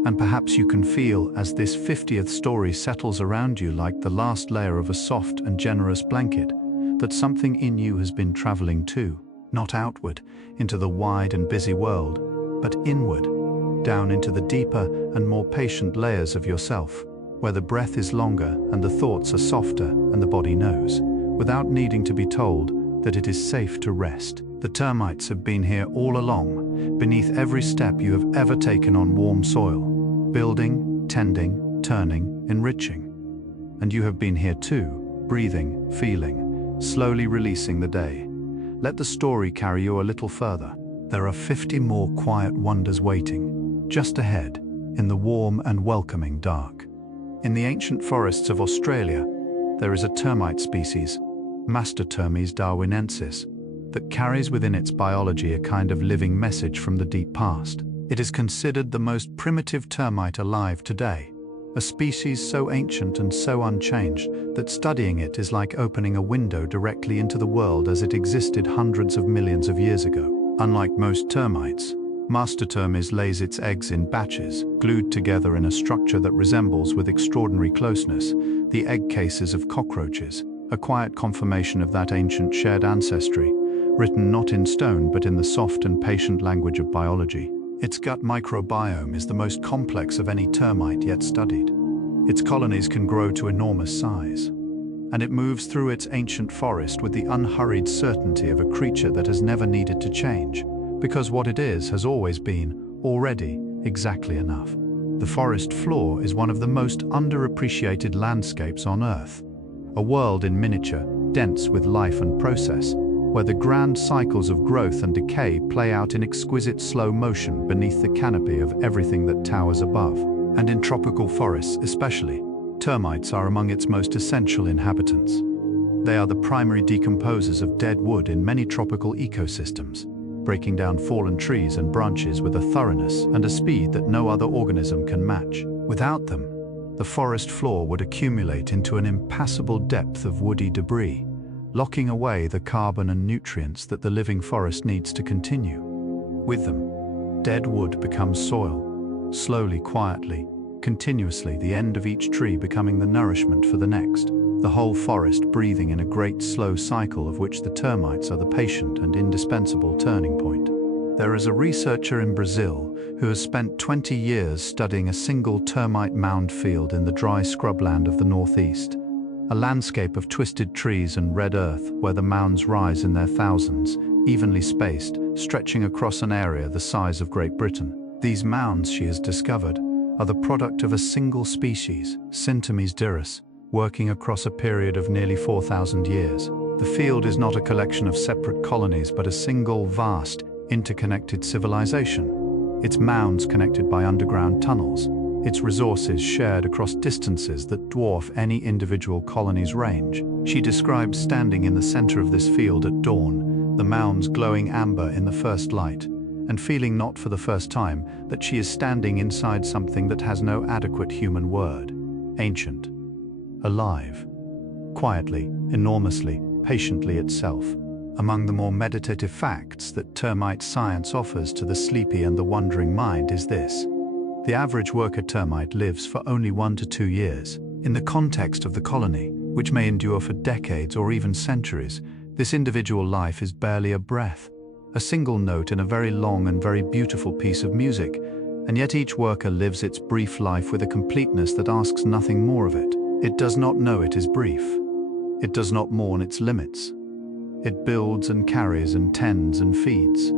And perhaps you can feel, as this 50th story settles around you like the last layer of a soft and generous blanket, that something in you has been traveling too, not outward, into the wide and busy world, but inward, down into the deeper and more patient layers of yourself, where the breath is longer and the thoughts are softer and the body knows, without needing to be told, that it is safe to rest. The termites have been here all along, beneath every step you have ever taken on warm soil, building, tending, turning, enriching. And you have been here too, breathing, feeling, slowly releasing the day. Let the story carry you a little further. There are 50 more quiet wonders waiting, just ahead, in the warm and welcoming dark. In the ancient forests of Australia, there is a termite species, Termite darwinensis, that carries within its biology a kind of living message from the deep past. It is considered the most primitive termite alive today, a species so ancient and so unchanged that studying it is like opening a window directly into the world as it existed hundreds of millions of years ago. Unlike most termites, Termite lays its eggs in batches, glued together in a structure that resembles with extraordinary closeness the egg cases of cockroaches, a quiet confirmation of that ancient shared ancestry, written not in stone but in the soft and patient language of biology. Its gut microbiome is the most complex of any termite yet studied. Its colonies can grow to enormous size, and it moves through its ancient forest with the unhurried certainty of a creature that has never needed to change, because what it is has always been, already, exactly enough. The forest floor is one of the most underappreciated landscapes on Earth, a world in miniature, dense with life and process, where the grand cycles of growth and decay play out in exquisite slow motion beneath the canopy of everything that towers above. And in tropical forests especially, termites are among its most essential inhabitants. They are the primary decomposers of dead wood in many tropical ecosystems, breaking down fallen trees and branches with a thoroughness and a speed that no other organism can match. Without them, the forest floor would accumulate into an impassable depth of woody debris, locking away the carbon and nutrients that the living forest needs to continue. With them, dead wood becomes soil, slowly, quietly, continuously, the end of each tree becoming the nourishment for the next, the whole forest breathing in a great slow cycle of which the termites are the patient and indispensable turning point. There is a researcher in Brazil who has spent 20 years studying a single termite mound field in the dry scrubland of the northeast, a landscape of twisted trees and red earth where the mounds rise in their thousands, evenly spaced, stretching across an area the size of Great Britain. These mounds, she has discovered, are the product of a single species, Sintomes dirus, working across a period of nearly 4,000 years. The field is not a collection of separate colonies but a single, vast, interconnected civilization, its mounds connected by underground tunnels, its resources shared across distances that dwarf any individual colony's range. She describes standing in the center of this field at dawn, the mounds glowing amber in the first light, and feeling not for the first time that she is standing inside something that has no adequate human word. Ancient, alive, quietly, enormously, patiently itself. Among the more meditative facts that termite science offers to the sleepy and the wandering mind is this: the average worker termite lives for only 1 to 2 years. In the context of the colony, which may endure for decades or even centuries, this individual life is barely a breath, a single note in a very long and very beautiful piece of music, and yet each worker lives its brief life with a completeness that asks nothing more of it. It does not know it is brief. It does not mourn its limits. It builds and carries and tends and feeds.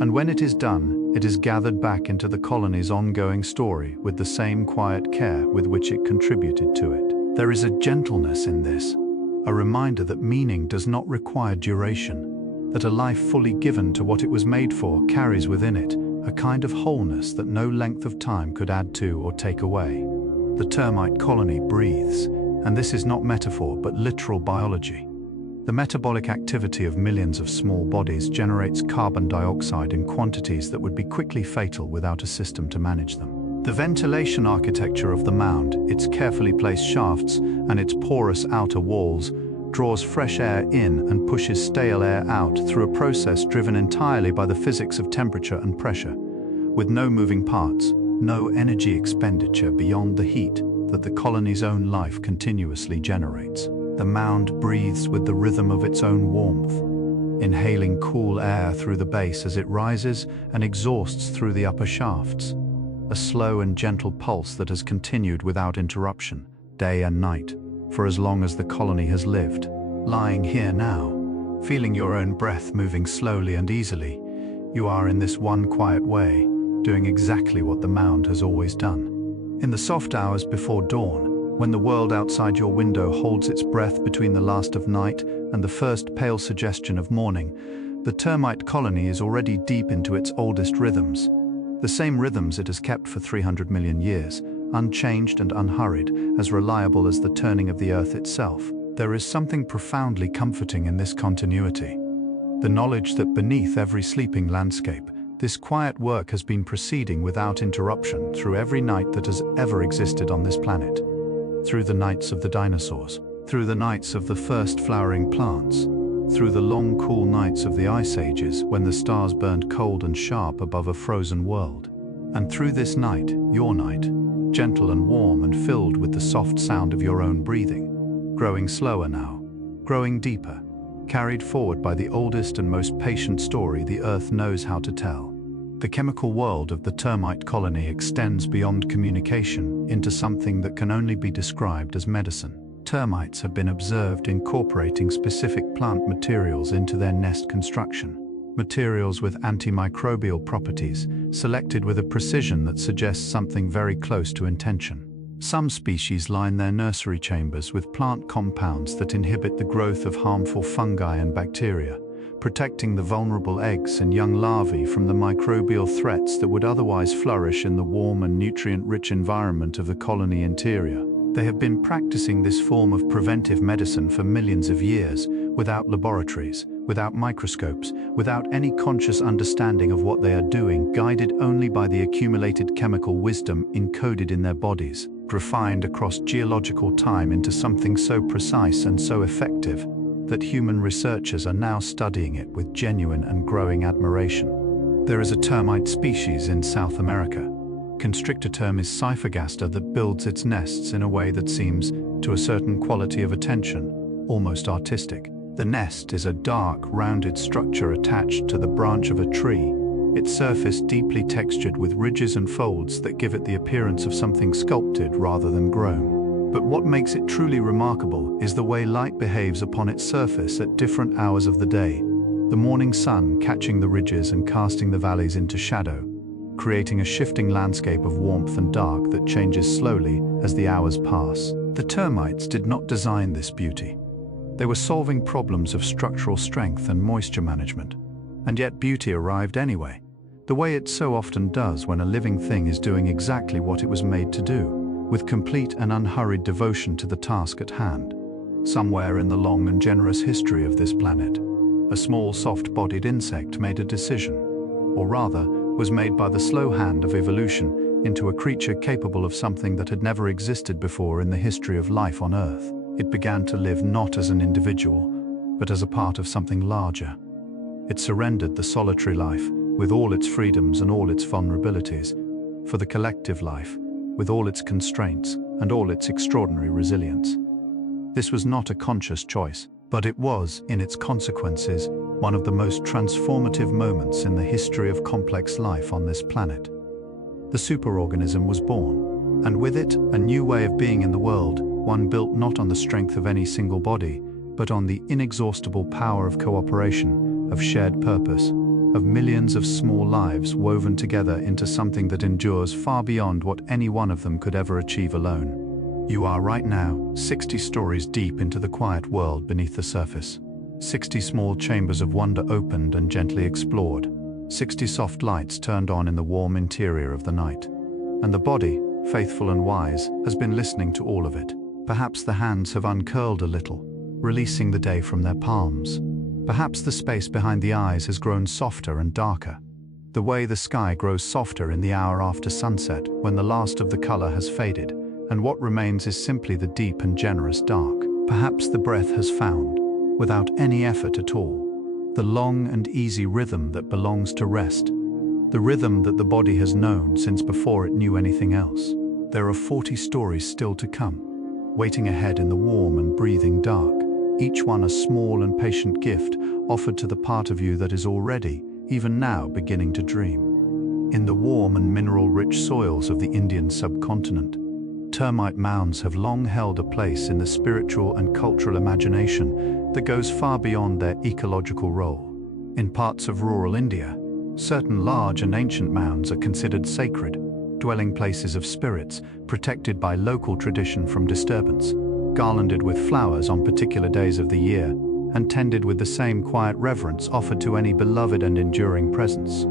And when it is done, it is gathered back into the colony's ongoing story with the same quiet care with which it contributed to it. There is a gentleness in this, a reminder that meaning does not require duration, that a life fully given to what it was made for carries within it a kind of wholeness that no length of time could add to or take away. The termite colony breathes, and this is not metaphor but literal biology. The metabolic activity of millions of small bodies generates carbon dioxide in quantities that would be quickly fatal without a system to manage them. The ventilation architecture of the mound, its carefully placed shafts and its porous outer walls, draws fresh air in and pushes stale air out through a process driven entirely by the physics of temperature and pressure, with no moving parts, no energy expenditure beyond the heat that the colony's own life continuously generates. The mound breathes with the rhythm of its own warmth, inhaling cool air through the base as it rises and exhausts through the upper shafts. A slow and gentle pulse that has continued without interruption, day and night, for as long as the colony has lived. Lying here now, feeling your own breath moving slowly and easily, you are in this one quiet way, doing exactly what the mound has always done. In the soft hours before dawn, when the world outside your window holds its breath between the last of night and the first pale suggestion of morning, the termite colony is already deep into its oldest rhythms. The same rhythms it has kept for 300 million years, unchanged and unhurried, as reliable as the turning of the earth itself. There is something profoundly comforting in this continuity. The knowledge that beneath every sleeping landscape, this quiet work has been proceeding without interruption through every night that has ever existed on this planet. Through the nights of the dinosaurs, through the nights of the first flowering plants, through the long cool nights of the ice ages when the stars burned cold and sharp above a frozen world. And through this night, your night, gentle and warm and filled with the soft sound of your own breathing, growing slower now, growing deeper, carried forward by the oldest and most patient story the earth knows how to tell. The chemical world of the termite colony extends beyond communication into something that can only be described as medicine. Termites have been observed incorporating specific plant materials into their nest construction. Materials with antimicrobial properties, selected with a precision that suggests something very close to intention. Some species line their nursery chambers with plant compounds that inhibit the growth of harmful fungi and bacteria, protecting the vulnerable eggs and young larvae from the microbial threats that would otherwise flourish in the warm and nutrient-rich environment of the colony interior. They have been practicing this form of preventive medicine for millions of years, without laboratories, without microscopes, without any conscious understanding of what they are doing, guided only by the accumulated chemical wisdom encoded in their bodies, refined across geological time into something so precise and so effective that human researchers are now studying it with genuine and growing admiration. There is a termite species in South America. Constrictor term is Cyphergaster, that builds its nests in a way that seems, to a certain quality of attention, almost artistic. The nest is a dark, rounded structure attached to the branch of a tree, its surface deeply textured with ridges and folds that give it the appearance of something sculpted rather than grown. But what makes it truly remarkable is the way light behaves upon its surface at different hours of the day. The morning sun catching the ridges and casting the valleys into shadow, creating a shifting landscape of warmth and dark that changes slowly as the hours pass. The termites did not design this beauty. They were solving problems of structural strength and moisture management. And yet beauty arrived anyway, the way it so often does when a living thing is doing exactly what it was made to do, with complete and unhurried devotion to the task at hand. Somewhere in the long and generous history of this planet, a small soft-bodied insect made a decision, or rather, was made by the slow hand of evolution into a creature capable of something that had never existed before in the history of life on Earth. It began to live not as an individual, but as a part of something larger. It surrendered the solitary life, with all its freedoms and all its vulnerabilities, for the collective life, with all its constraints and all its extraordinary resilience. This was not a conscious choice, but it was, in its consequences, one of the most transformative moments in the history of complex life on this planet. The superorganism was born, and with it, a new way of being in the world, one built not on the strength of any single body, but on the inexhaustible power of cooperation, of shared purpose, of millions of small lives woven together into something that endures far beyond what any one of them could ever achieve alone. You are right now 60 stories deep into the quiet world beneath the surface. 60 small chambers of wonder opened and gently explored. 60 soft lights turned on in the warm interior of the night. And the body, faithful and wise, has been listening to all of it. Perhaps the hands have uncurled a little, releasing the day from their palms. Perhaps the space behind the eyes has grown softer and darker. The way the sky grows softer in the hour after sunset, when the last of the color has faded, and what remains is simply the deep and generous dark. Perhaps the breath has found, without any effort at all, the long and easy rhythm that belongs to rest, the rhythm that the body has known since before it knew anything else. There are 40 stories still to come, waiting ahead in the warm and breathing dark, each one a small and patient gift offered to the part of you that is already, even now, beginning to dream. In the warm and mineral-rich soils of the Indian subcontinent, termite mounds have long held a place in the spiritual and cultural imagination that goes far beyond their ecological role. In parts of rural India, certain large and ancient mounds are considered sacred, dwelling places of spirits protected by local tradition from disturbance, garlanded with flowers on particular days of the year, and tended with the same quiet reverence offered to any beloved and enduring presence.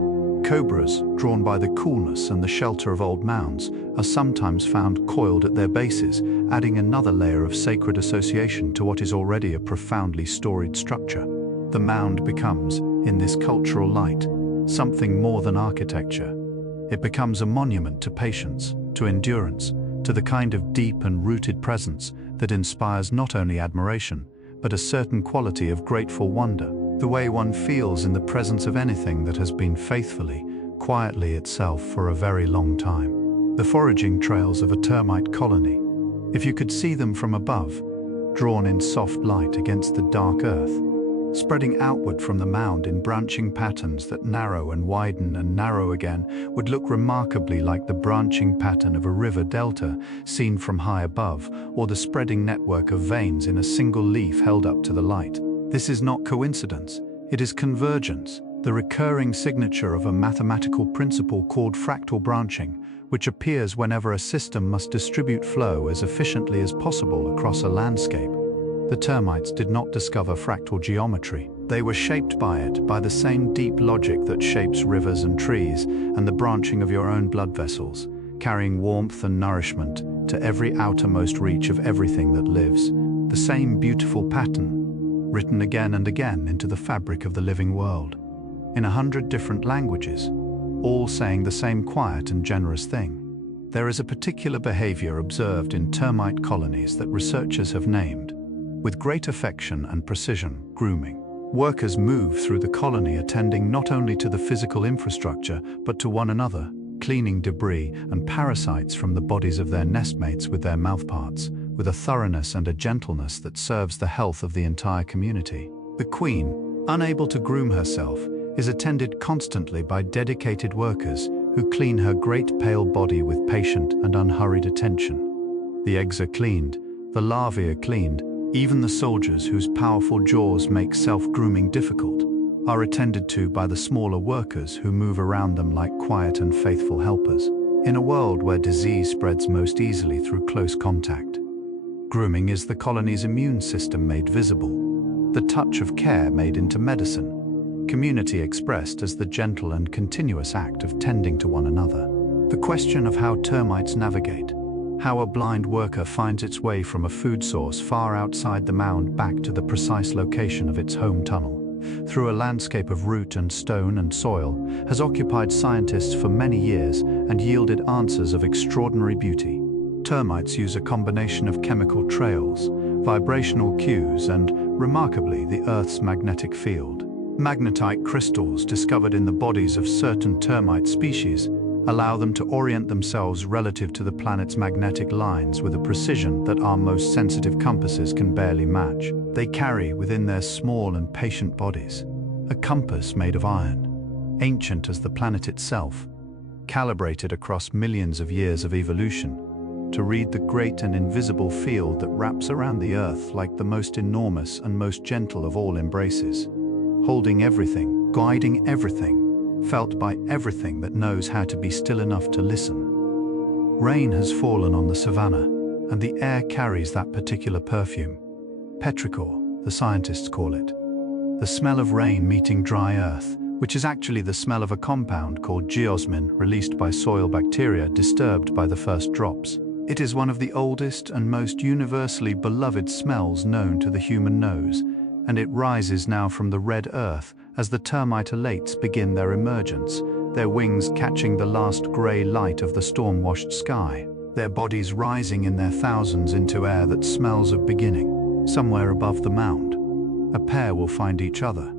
Cobras, drawn by the coolness and the shelter of old mounds, are sometimes found coiled at their bases, adding another layer of sacred association to what is already a profoundly storied structure. The mound becomes, in this cultural light, something more than architecture. It becomes a monument to patience, to endurance, to the kind of deep and rooted presence that inspires not only admiration, but a certain quality of grateful wonder, the way one feels in the presence of anything that has been faithfully, quietly itself for a very long time. The foraging trails of a termite colony, if you could see them from above, drawn in soft light against the dark earth, spreading outward from the mound in branching patterns that narrow and widen and narrow again, would look remarkably like the branching pattern of a river delta seen from high above, or the spreading network of veins in a single leaf held up to the light. This is not coincidence, it is convergence, the recurring signature of a mathematical principle called fractal branching, which appears whenever a system must distribute flow as efficiently as possible across a landscape. The termites did not discover fractal geometry. They were shaped by it, by the same deep logic that shapes rivers and trees, and the branching of your own blood vessels, carrying warmth and nourishment to every outermost reach of everything that lives. The same beautiful pattern, written again and again into the fabric of the living world, in 100 different languages, all saying the same quiet and generous thing. There is a particular behavior observed in termite colonies that researchers have named, with great affection and precision, grooming. Workers move through the colony attending not only to the physical infrastructure, but to one another, cleaning debris and parasites from the bodies of their nestmates with their mouthparts, with a thoroughness and a gentleness that serves the health of the entire community. The queen, unable to groom herself, is attended constantly by dedicated workers who clean her great pale body with patient and unhurried attention. The eggs are cleaned, the larvae are cleaned, even the soldiers whose powerful jaws make self-grooming difficult are attended to by the smaller workers who move around them like quiet and faithful helpers. In a world where disease spreads most easily through close contact, grooming is the colony's immune system made visible, the touch of care made into medicine, community expressed as the gentle and continuous act of tending to one another. The question of how termites navigate, how a blind worker finds its way from a food source far outside the mound back to the precise location of its home tunnel, through a landscape of root and stone and soil, has occupied scientists for many years and yielded answers of extraordinary beauty. Termites use a combination of chemical trails, vibrational cues, and, remarkably, the Earth's magnetic field. Magnetite crystals discovered in the bodies of certain termite species allow them to orient themselves relative to the planet's magnetic lines with a precision that our most sensitive compasses can barely match. They carry within their small and patient bodies a compass made of iron, ancient as the planet itself, calibrated across millions of years of evolution, to read the great and invisible field that wraps around the Earth like the most enormous and most gentle of all embraces, holding everything, guiding everything, felt by everything that knows how to be still enough to listen. Rain has fallen on the savannah, and the air carries that particular perfume. Petrichor, the scientists call it. The smell of rain meeting dry earth, which is actually the smell of a compound called geosmin released by soil bacteria disturbed by the first drops. It is one of the oldest and most universally beloved smells known to the human nose, and it rises now from the red earth as the termite elates begin their emergence, their wings catching the last grey light of the storm-washed sky, their bodies rising in their thousands into air that smells of beginning. Somewhere above the mound, a pair will find each other.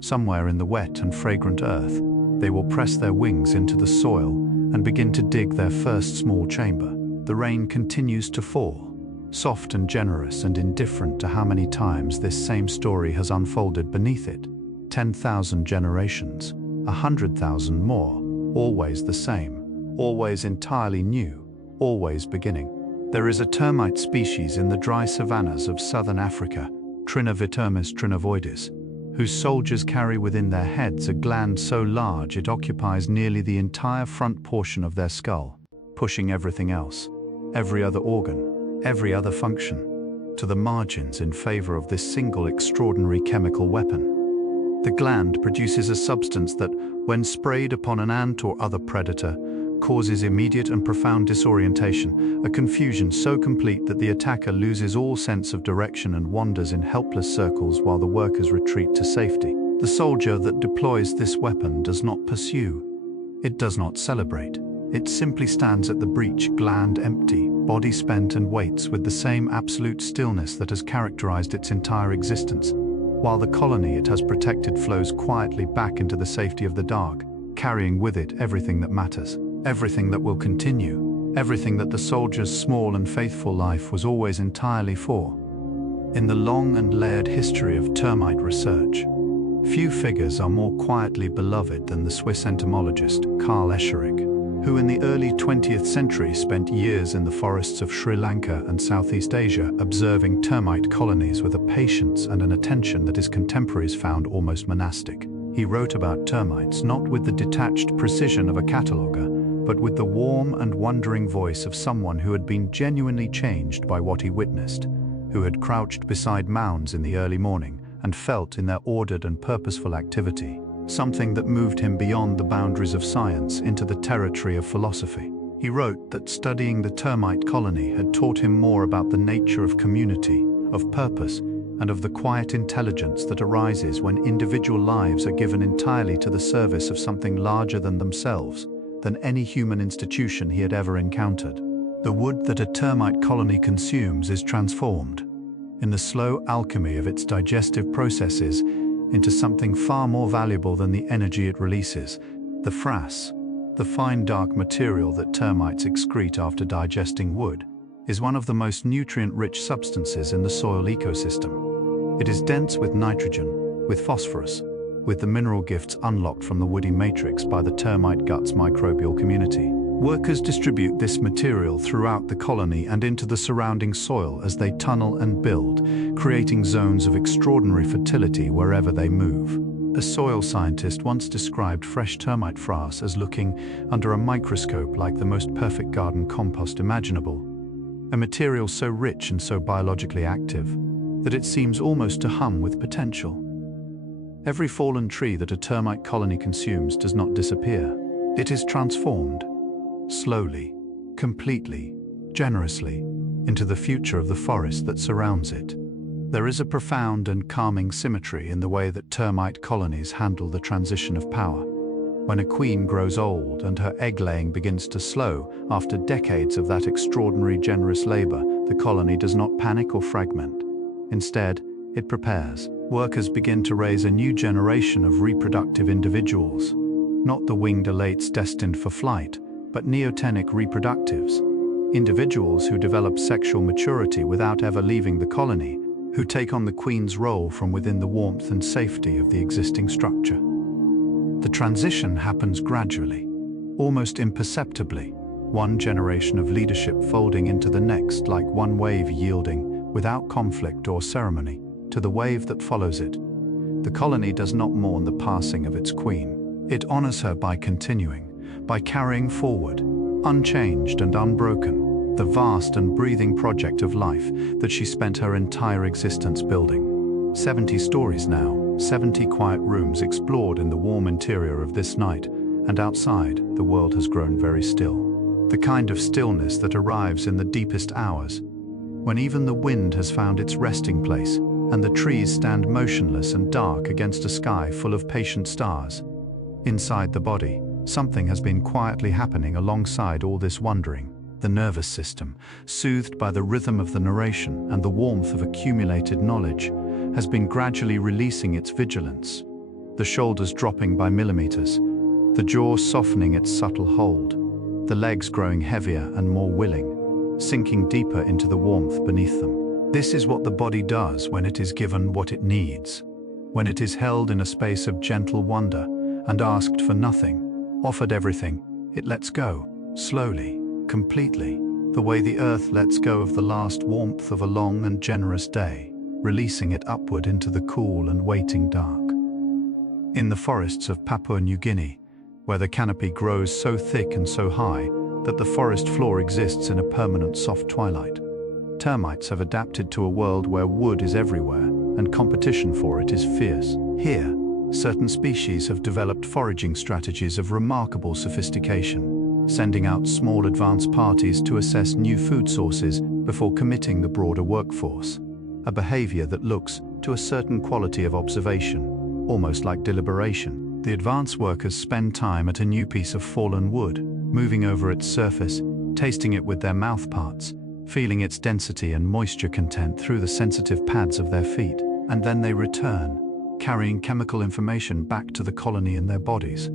Somewhere in the wet and fragrant earth, they will press their wings into the soil and begin to dig their first small chamber. The rain continues to fall, soft and generous and indifferent to how many times this same story has unfolded beneath it. 10,000 generations, 100,000 more, always the same, always entirely new, always beginning. There is a termite species in the dry savannas of southern Africa, Trinovitermis trinovoides, whose soldiers carry within their heads a gland so large it occupies nearly the entire front portion of their skull, pushing everything else, every other organ, every other function, to the margins in favor of this single extraordinary chemical weapon. The gland produces a substance that, when sprayed upon an ant or other predator, causes immediate and profound disorientation, a confusion so complete that the attacker loses all sense of direction and wanders in helpless circles while the workers retreat to safety. The soldier that deploys this weapon does not pursue. It does not celebrate. It simply stands at the breach, gland empty, body spent, and waits with the same absolute stillness that has characterized its entire existence, while the colony it has protected flows quietly back into the safety of the dark, carrying with it everything that matters, everything that will continue, everything that the soldier's small and faithful life was always entirely for. In the long and layered history of termite research, few figures are more quietly beloved than the Swiss entomologist Karl Escherich, who in the early 20th century spent years in the forests of Sri Lanka and Southeast Asia observing termite colonies with a patience and an attention that his contemporaries found almost monastic. He wrote about termites not with the detached precision of a cataloger, but with the warm and wondering voice of someone who had been genuinely changed by what he witnessed, who had crouched beside mounds in the early morning and felt in their ordered and purposeful activity something that moved him beyond the boundaries of science into the territory of philosophy. He wrote that studying the termite colony had taught him more about the nature of community, of purpose, and of the quiet intelligence that arises when individual lives are given entirely to the service of something larger than themselves, than any human institution he had ever encountered. The wood that a termite colony consumes is transformed, in the slow alchemy of its digestive processes, into something far more valuable than the energy it releases, the frass. The fine dark material that termites excrete after digesting wood is one of the most nutrient-rich substances in the soil ecosystem. It is dense with nitrogen, with phosphorus, with the mineral gifts unlocked from the woody matrix by the termite gut's microbial community. Workers distribute this material throughout the colony and into the surrounding soil as they tunnel and build, creating zones of extraordinary fertility wherever they move. A soil scientist once described fresh termite frass as looking under a microscope like the most perfect garden compost imaginable, a material so rich and so biologically active that it seems almost to hum with potential. Every fallen tree that a termite colony consumes does not disappear. It is transformed, slowly, completely, generously, into the future of the forest that surrounds it. There is a profound and calming symmetry in the way that termite colonies handle the transition of power. When a queen grows old and her egg-laying begins to slow after decades of that extraordinary generous labor, the colony does not panic or fragment. Instead, it prepares. Workers begin to raise a new generation of reproductive individuals, not the winged elates destined for flight, but neotenic reproductives, individuals who develop sexual maturity without ever leaving the colony, who take on the queen's role from within the warmth and safety of the existing structure. The transition happens gradually, almost imperceptibly, one generation of leadership folding into the next like one wave yielding, without conflict or ceremony, to the wave that follows it. The colony does not mourn the passing of its queen. It honors her by continuing, by carrying forward, unchanged and unbroken, the vast and breathing project of life that she spent her entire existence building. 70 stories now, 70 quiet rooms explored in the warm interior of this night, and outside, the world has grown very still. The kind of stillness that arrives in the deepest hours, when even the wind has found its resting place, and the trees stand motionless and dark against a sky full of patient stars. Inside the body, something has been quietly happening alongside all this wondering. The nervous system, soothed by the rhythm of the narration and the warmth of accumulated knowledge, has been gradually releasing its vigilance. The shoulders dropping by millimeters, the jaw softening its subtle hold, the legs growing heavier and more willing, sinking deeper into the warmth beneath them. This is what the body does when it is given what it needs, when it is held in a space of gentle wonder and asked for nothing, offered everything. It lets go, slowly, completely, the way the earth lets go of the last warmth of a long and generous day, releasing it upward into the cool and waiting dark. In the forests of Papua New Guinea, where the canopy grows so thick and so high that the forest floor exists in a permanent soft twilight, termites have adapted to a world where wood is everywhere and competition for it is fierce. Here, certain species have developed foraging strategies of remarkable sophistication, sending out small advance parties to assess new food sources before committing the broader workforce, a behavior that looks to a certain quality of observation, almost like deliberation. The advance workers spend time at a new piece of fallen wood, moving over its surface, tasting it with their mouth parts, feeling its density and moisture content through the sensitive pads of their feet, and then they return, carrying chemical information back to the colony in their bodies,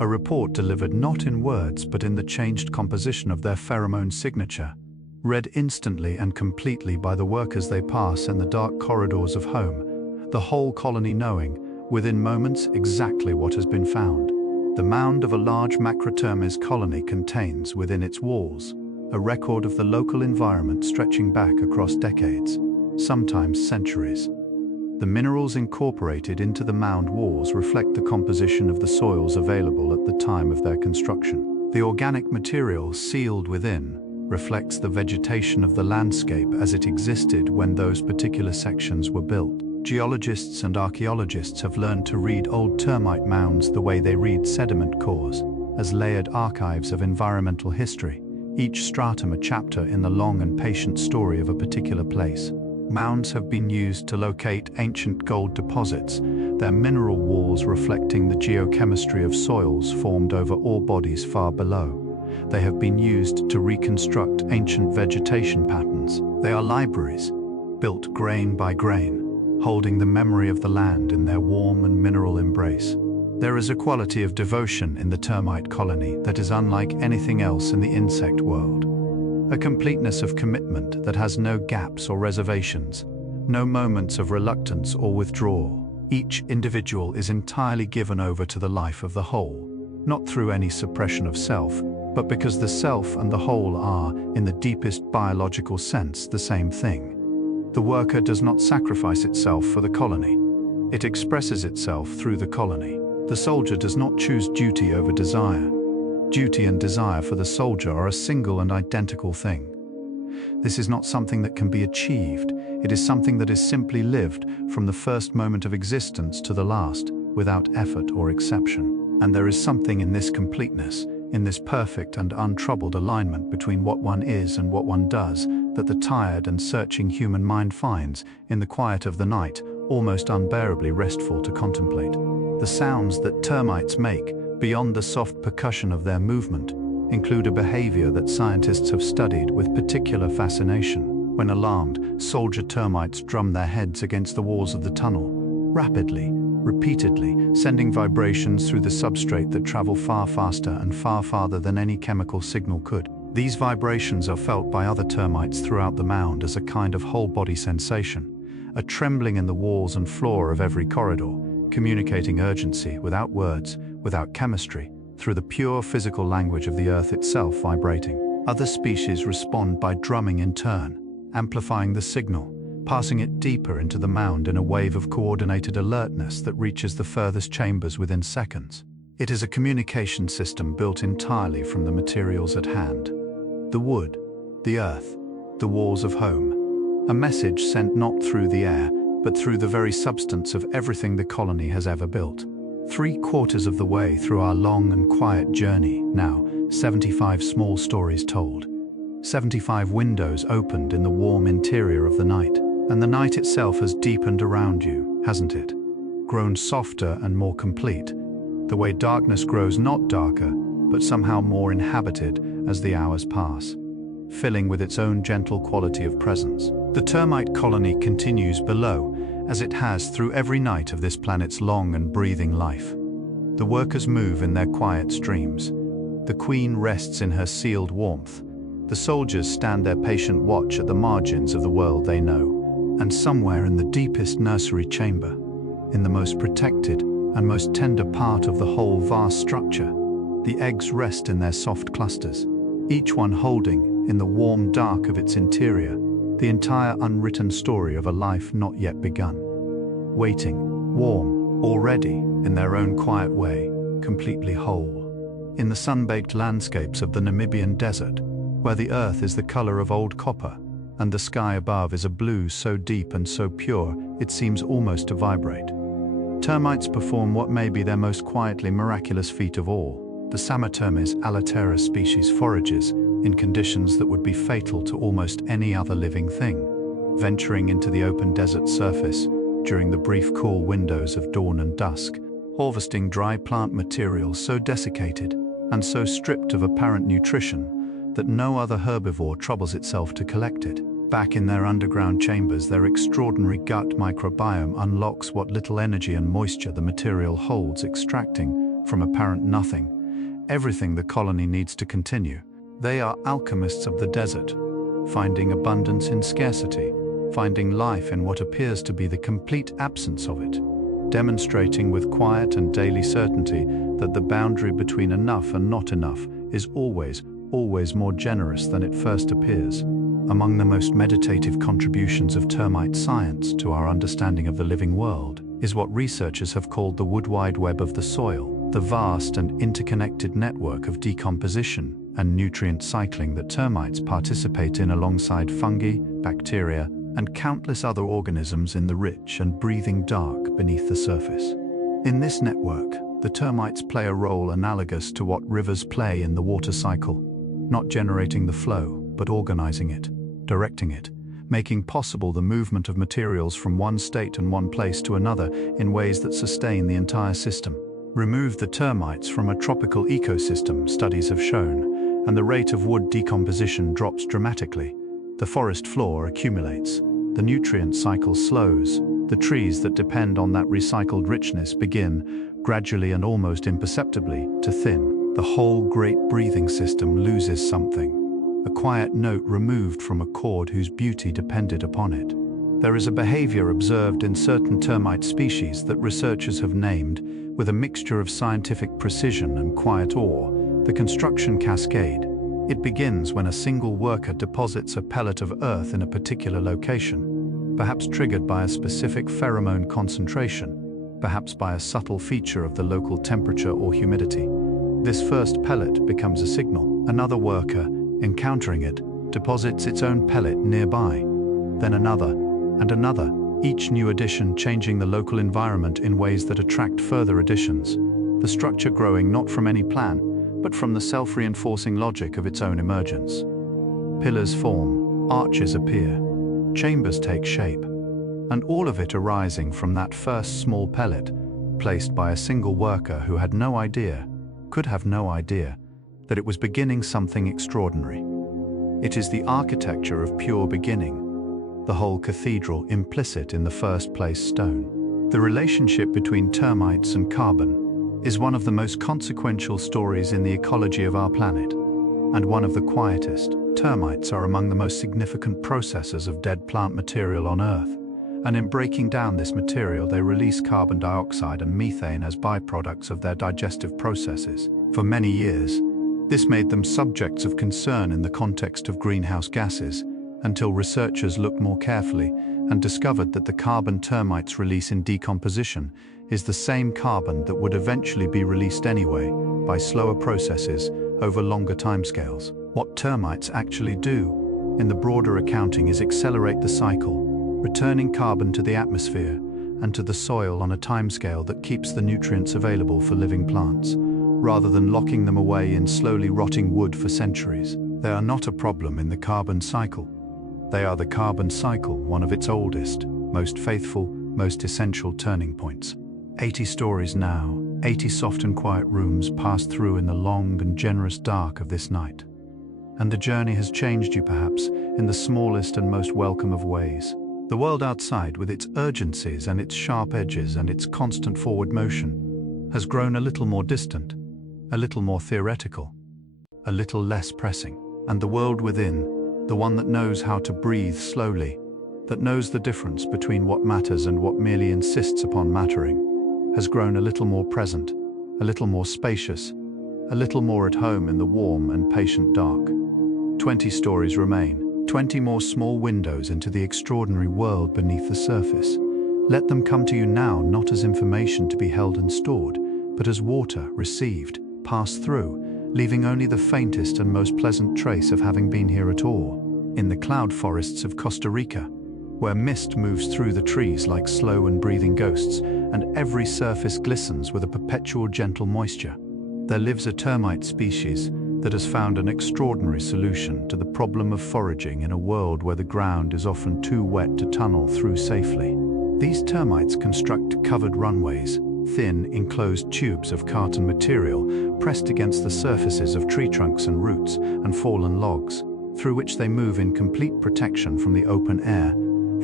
a report delivered not in words but in the changed composition of their pheromone signature, read instantly and completely by the workers they pass in the dark corridors of home, the whole colony knowing, within moments, exactly what has been found. The mound of a large Macrotermes colony contains within its walls a record of the local environment stretching back across decades, sometimes centuries. The minerals incorporated into the mound walls reflect the composition of the soils available at the time of their construction. The organic material sealed within reflects the vegetation of the landscape as it existed when those particular sections were built. Geologists and archaeologists have learned to read old termite mounds the way they read sediment cores, as layered archives of environmental history, each stratum a chapter in the long and patient story of a particular place. Mounds have been used to locate ancient gold deposits, their mineral walls reflecting the geochemistry of soils formed over ore bodies far below. They have been used to reconstruct ancient vegetation patterns. They are libraries, built grain by grain, holding the memory of the land in their warm and mineral embrace. There is a quality of devotion in the termite colony that is unlike anything else in the insect world. A completeness of commitment that has no gaps or reservations, no moments of reluctance or withdrawal. Each individual is entirely given over to the life of the whole, not through any suppression of self, but because the self and the whole are, in the deepest biological sense, the same thing. The worker does not sacrifice itself for the colony. It expresses itself through the colony. The soldier does not choose duty over desire. Duty and desire for the soldier are a single and identical thing. This is not something that can be achieved. It is something that is simply lived from the first moment of existence to the last, without effort or exception. And there is something in this completeness, in this perfect and untroubled alignment between what one is and what one does, that the tired and searching human mind finds, in the quiet of the night, almost unbearably restful to contemplate. The sounds that termites make, beyond the soft percussion of their movement, include a behavior that scientists have studied with particular fascination. When alarmed, soldier termites drum their heads against the walls of the tunnel, rapidly, repeatedly, sending vibrations through the substrate that travel far faster and far farther than any chemical signal could. These vibrations are felt by other termites throughout the mound as a kind of whole-body sensation, a trembling in the walls and floor of every corridor, communicating urgency without words, without chemistry, through the pure physical language of the earth itself vibrating. Other species respond by drumming in turn, amplifying the signal, passing it deeper into the mound in a wave of coordinated alertness that reaches the furthest chambers within seconds. It is a communication system built entirely from the materials at hand. The wood, the earth, the walls of home. A message sent not through the air, but through the very substance of everything the colony has ever built. 3/4 of the way through our long and quiet journey, now 75 small stories told. 75 windows opened in the warm interior of the night. And the night itself has deepened around you, hasn't it? Grown softer and more complete. The way darkness grows not darker, but somehow more inhabited as the hours pass, filling with its own gentle quality of presence. The termite colony continues below, as it has through every night of this planet's long and breathing life. The workers move in their quiet streams. The queen rests in her sealed warmth. The soldiers stand their patient watch at the margins of the world they know. And somewhere in the deepest nursery chamber, in the most protected and most tender part of the whole vast structure, the eggs rest in their soft clusters, each one holding, in the warm dark of its interior, the entire unwritten story of a life not yet begun. Waiting, warm, already, in their own quiet way, completely whole. In the sun-baked landscapes of the Namibian desert, where the earth is the color of old copper, and the sky above is a blue so deep and so pure it seems almost to vibrate. Termites perform what may be their most quietly miraculous feat of all. The Termites alateris species forages in conditions that would be fatal to almost any other living thing, venturing into the open desert surface during the brief cool windows of dawn and dusk, harvesting dry plant material so desiccated and so stripped of apparent nutrition that no other herbivore troubles itself to collect it. Back in their underground chambers, their extraordinary gut microbiome unlocks what little energy and moisture the material holds, extracting, from apparent nothing, everything the colony needs to continue. They are alchemists of the desert, finding abundance in scarcity, finding life in what appears to be the complete absence of it, demonstrating with quiet and daily certainty that the boundary between enough and not enough is always more generous than it first appears. Among the most meditative contributions of termite science to our understanding of the living world is what researchers have called the wood wide web of the soil, the vast and interconnected network of decomposition and nutrient cycling that termites participate in alongside fungi, bacteria, and countless other organisms in the rich and breathing dark beneath the surface. In this network, the termites play a role analogous to what rivers play in the water cycle, not generating the flow, but organizing it, directing it, making possible the movement of materials from one state and one place to another in ways that sustain the entire system. Remove the termites from a tropical ecosystem, studies have shown, and the rate of wood decomposition drops dramatically. The forest floor accumulates, the nutrient cycle slows, the trees that depend on that recycled richness begin, gradually and almost imperceptibly, to thin. The whole great breathing system loses something, a quiet note removed from a chord whose beauty depended upon it. There is a behavior observed in certain termite species that researchers have named, with a mixture of scientific precision and quiet awe, the construction cascade. It begins when a single worker deposits a pellet of earth in a particular location, perhaps triggered by a specific pheromone concentration, perhaps by a subtle feature of the local temperature or humidity. This first pellet becomes a signal. Another worker, encountering it, deposits its own pellet nearby, then another, and another, each new addition changing the local environment in ways that attract further additions, the structure growing not from any plan, but from the self-reinforcing logic of its own emergence. Pillars form, arches appear, chambers take shape, and all of it arising from that first small pellet, placed by a single worker who had no idea, could have no idea, that it was beginning something extraordinary. It is the architecture of pure beginning, the whole cathedral implicit in the first place stone. The relationship between termites and carbon is one of the most consequential stories in the ecology of our planet, and one of the quietest. Termites are among the most significant processors of dead plant material on Earth, and in breaking down this material they release carbon dioxide and methane as byproducts of their digestive processes. For many years, this made them subjects of concern in the context of greenhouse gases, until researchers looked more carefully and discovered that the carbon termites release in decomposition is the same carbon that would eventually be released anyway by slower processes over longer timescales. What termites actually do, in the broader accounting, is accelerate the cycle, returning carbon to the atmosphere and to the soil on a timescale that keeps the nutrients available for living plants, rather than locking them away in slowly rotting wood for centuries. They are not a problem in the carbon cycle. They are the carbon cycle, one of its oldest, most faithful, most essential turning points. 80 stories now, 80 soft and quiet rooms passed through in the long and generous dark of this night. And the journey has changed you perhaps in the smallest and most welcome of ways. The world outside, with its urgencies and its sharp edges and its constant forward motion, has grown a little more distant, a little more theoretical, a little less pressing. And the world within, the one that knows how to breathe slowly, that knows the difference between what matters and what merely insists upon mattering, has grown a little more present, a little more spacious, a little more at home in the warm and patient dark. 20 stories remain, 20 more small windows into the extraordinary world beneath the surface. Let them come to you now, not as information to be held and stored, but as water received, passed through, leaving only the faintest and most pleasant trace of having been here at all. In the cloud forests of Costa Rica, where mist moves through the trees like slow and breathing ghosts, and every surface glistens with a perpetual gentle moisture, there lives a termite species that has found an extraordinary solution to the problem of foraging in a world where the ground is often too wet to tunnel through safely. These termites construct covered runways, thin, enclosed tubes of carton material pressed against the surfaces of tree trunks and roots and fallen logs, through which they move in complete protection from the open air,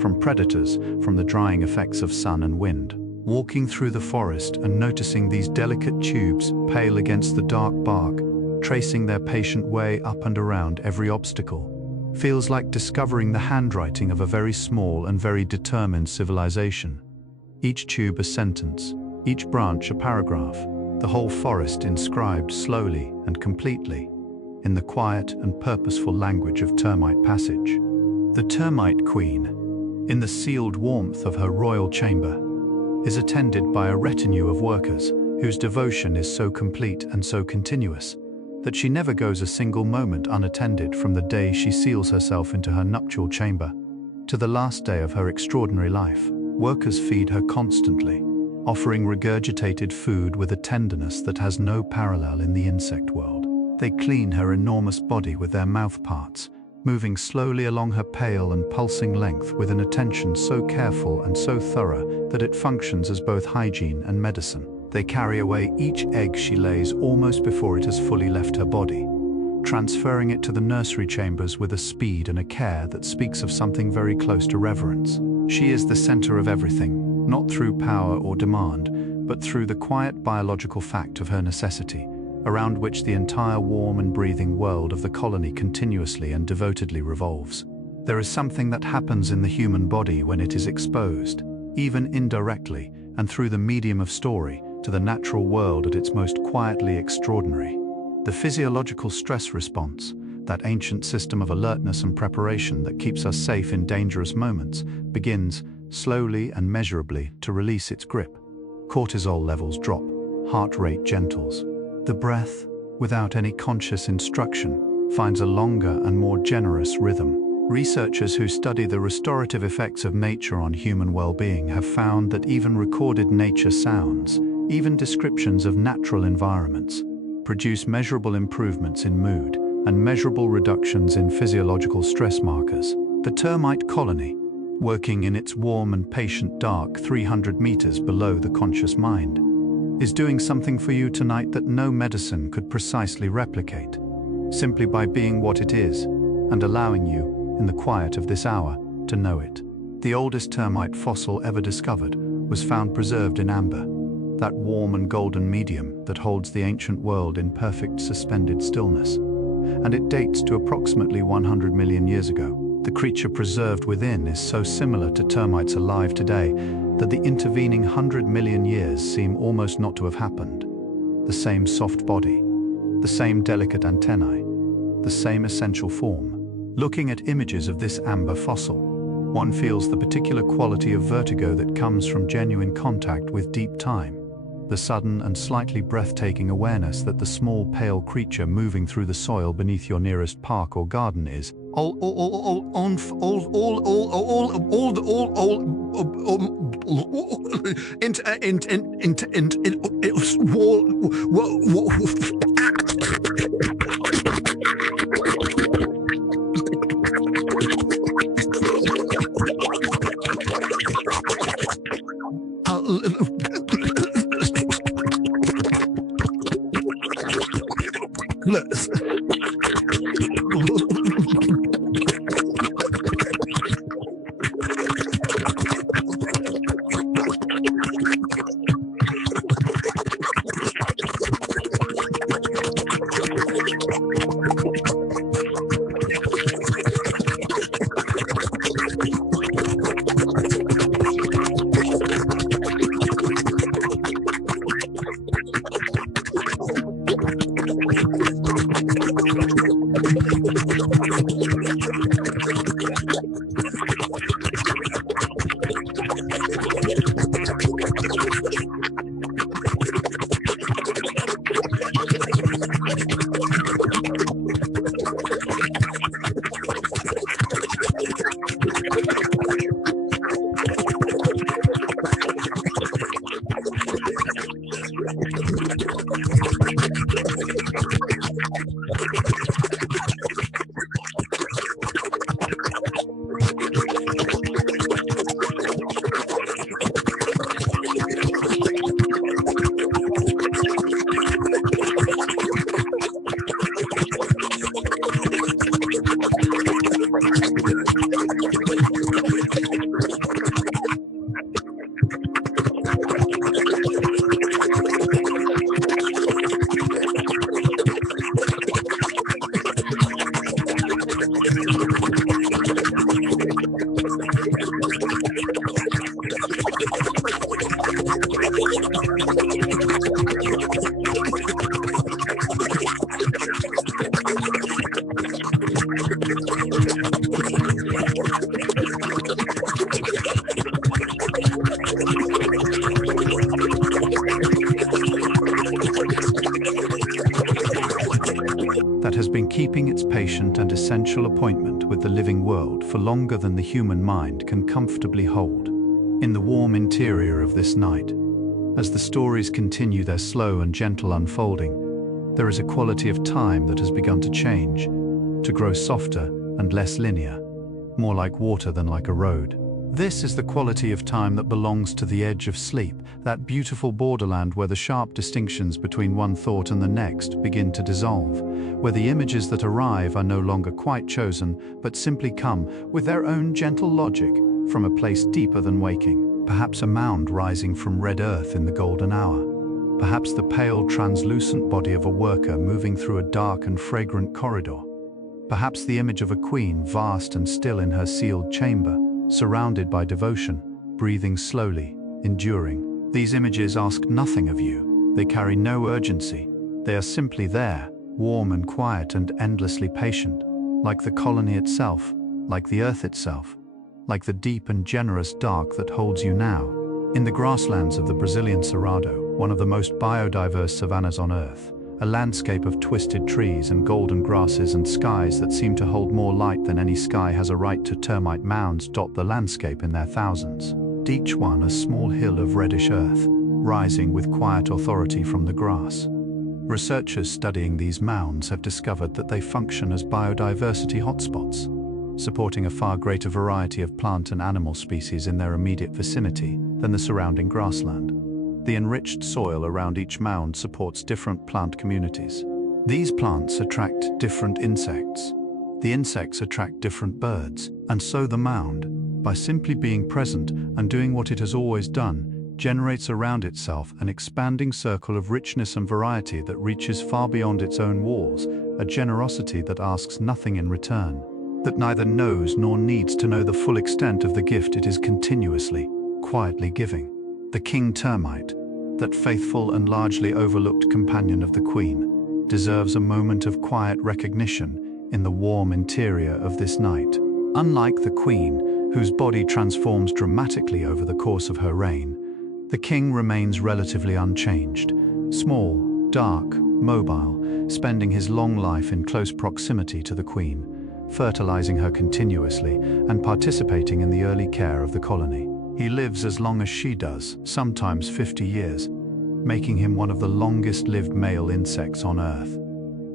from predators, from the drying effects of sun and wind. Walking through the forest and noticing these delicate tubes pale against the dark bark, tracing their patient way up and around every obstacle, feels like discovering the handwriting of a very small and very determined civilization. Each tube a sentence, each branch a paragraph, the whole forest inscribed slowly and completely, in the quiet and purposeful language of termite passage. The termite queen, in the sealed warmth of her royal chamber, is attended by a retinue of workers whose devotion is so complete and so continuous that she never goes a single moment unattended from the day she seals herself into her nuptial chamber to the last day of her extraordinary life. Workers feed her constantly, offering regurgitated food with a tenderness that has no parallel in the insect world. They clean her enormous body with their mouth parts, moving slowly along her pale and pulsing length with an attention so careful and so thorough that it functions as both hygiene and medicine. They carry away each egg she lays almost before it has fully left her body, transferring it to the nursery chambers with a speed and a care that speaks of something very close to reverence. She is the center of everything, not through power or demand, but through the quiet biological fact of her necessity, around which the entire warm and breathing world of the colony continuously and devotedly revolves. There is something that happens in the human body when it is exposed, even indirectly and through the medium of story, to the natural world at its most quietly extraordinary. The physiological stress response, that ancient system of alertness and preparation that keeps us safe in dangerous moments, begins, slowly and measurably, to release its grip. Cortisol levels drop, heart rate gentles. The breath, without any conscious instruction, finds a longer and more generous rhythm. Researchers who study the restorative effects of nature on human well-being have found that even recorded nature sounds, even descriptions of natural environments, produce measurable improvements in mood and measurable reductions in physiological stress markers. The termite colony, working in its warm and patient dark 300 meters below the conscious mind, is doing something for you tonight that no medicine could precisely replicate, simply by being what it is and allowing you, in the quiet of this hour, to know it. The oldest termite fossil ever discovered was found preserved in amber, that warm and golden medium that holds the ancient world in perfect suspended stillness. And it dates to approximately 100 million years ago. The creature preserved within is so similar to termites alive today that the intervening 100 million years seem almost not to have happened. The same soft body, the same delicate antennae, the same essential form. Looking at images of this amber fossil, one feels the particular quality of vertigo that comes from genuine contact with deep time. The sudden and slightly breathtaking awareness that the small pale creature moving through the soil beneath your nearest park or garden is, that has been keeping its patient and essential appointment with the living world for longer than the human mind can comfortably hold. In the warm interior of this night, as the stories continue their slow and gentle unfolding, there is a quality of time that has begun to change, to grow softer and less linear, more like water than like a road. This is the quality of time that belongs to the edge of sleep, that beautiful borderland where the sharp distinctions between one thought and the next begin to dissolve, where the images that arrive are no longer quite chosen, but simply come with their own gentle logic from a place deeper than waking. Perhaps a mound rising from red earth in the golden hour. Perhaps the pale, translucent body of a worker moving through a dark and fragrant corridor. Perhaps the image of a queen, vast and still in her sealed chamber, surrounded by devotion, breathing slowly, enduring. These images ask nothing of you. They carry no urgency. They are simply there, warm and quiet and endlessly patient, like the colony itself, like the earth itself, like the deep and generous dark that holds you now. In the grasslands of the Brazilian Cerrado, one of the most biodiverse savannas on earth, a landscape of twisted trees and golden grasses and skies that seem to hold more light than any sky has a right to, termite mounds dot the landscape in their thousands, each one a small hill of reddish earth, rising with quiet authority from the grass. Researchers studying these mounds have discovered that they function as biodiversity hotspots, supporting a far greater variety of plant and animal species in their immediate vicinity than the surrounding grassland. The enriched soil around each mound supports different plant communities. These plants attract different insects. The insects attract different birds, and so the mound, by simply being present and doing what it has always done, generates around itself an expanding circle of richness and variety that reaches far beyond its own walls, a generosity that asks nothing in return, that neither knows nor needs to know the full extent of the gift it is continuously, quietly giving. The king termite, that faithful and largely overlooked companion of the queen, deserves a moment of quiet recognition in the warm interior of this night. Unlike the queen, whose body transforms dramatically over the course of her reign, the king remains relatively unchanged, small, dark, mobile, spending his long life in close proximity to the queen, fertilizing her continuously and participating in the early care of the colony. He lives as long as she does, sometimes 50 years, making him one of the longest-lived male insects on Earth.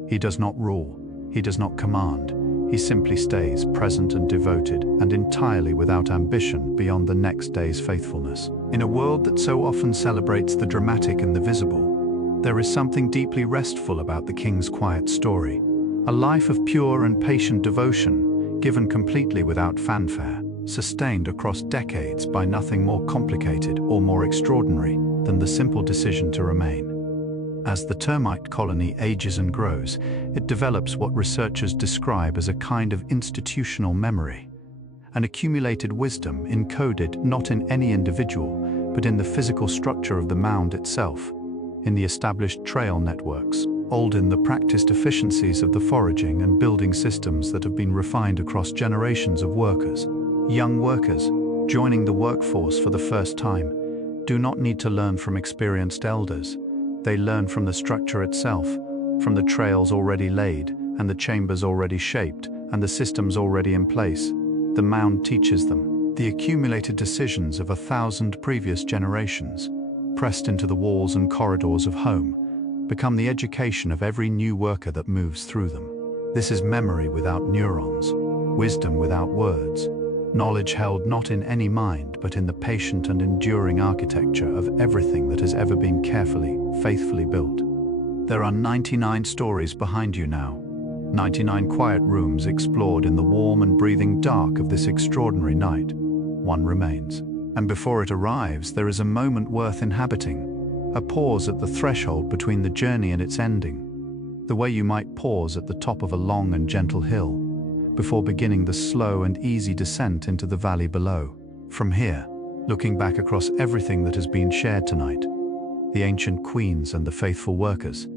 He does not rule, he does not command, he simply stays present and devoted and entirely without ambition beyond the next day's faithfulness. In a world that so often celebrates the dramatic and the visible, there is something deeply restful about the king's quiet story. A life of pure and patient devotion, given completely without fanfare, sustained across decades by nothing more complicated or more extraordinary than the simple decision to remain. As the termite colony ages and grows, it develops what researchers describe as a kind of institutional memory, an accumulated wisdom encoded not in any individual, but in the physical structure of the mound itself, in the established trail networks, old in the practiced efficiencies of the foraging and building systems that have been refined across generations of workers. Young workers, joining the workforce for the first time, do not need to learn from experienced elders. They learn from the structure itself, from the trails already laid, and the chambers already shaped, and the systems already in place. The mound teaches them. The accumulated decisions of 1,000 previous generations, pressed into the walls and corridors of home, become the education of every new worker that moves through them. This is memory without neurons, wisdom without words, knowledge held not in any mind but in the patient and enduring architecture of everything that has ever been carefully, faithfully built. There are 99 stories behind you now, 99 quiet rooms explored in the warm and breathing dark of this extraordinary night. One remains. And before it arrives, there is a moment worth inhabiting, a pause at the threshold between the journey and its ending, the way you might pause at the top of a long and gentle hill, before beginning the slow and easy descent into the valley below. From here, looking back across everything that has been shared tonight, the ancient queens and the faithful workers,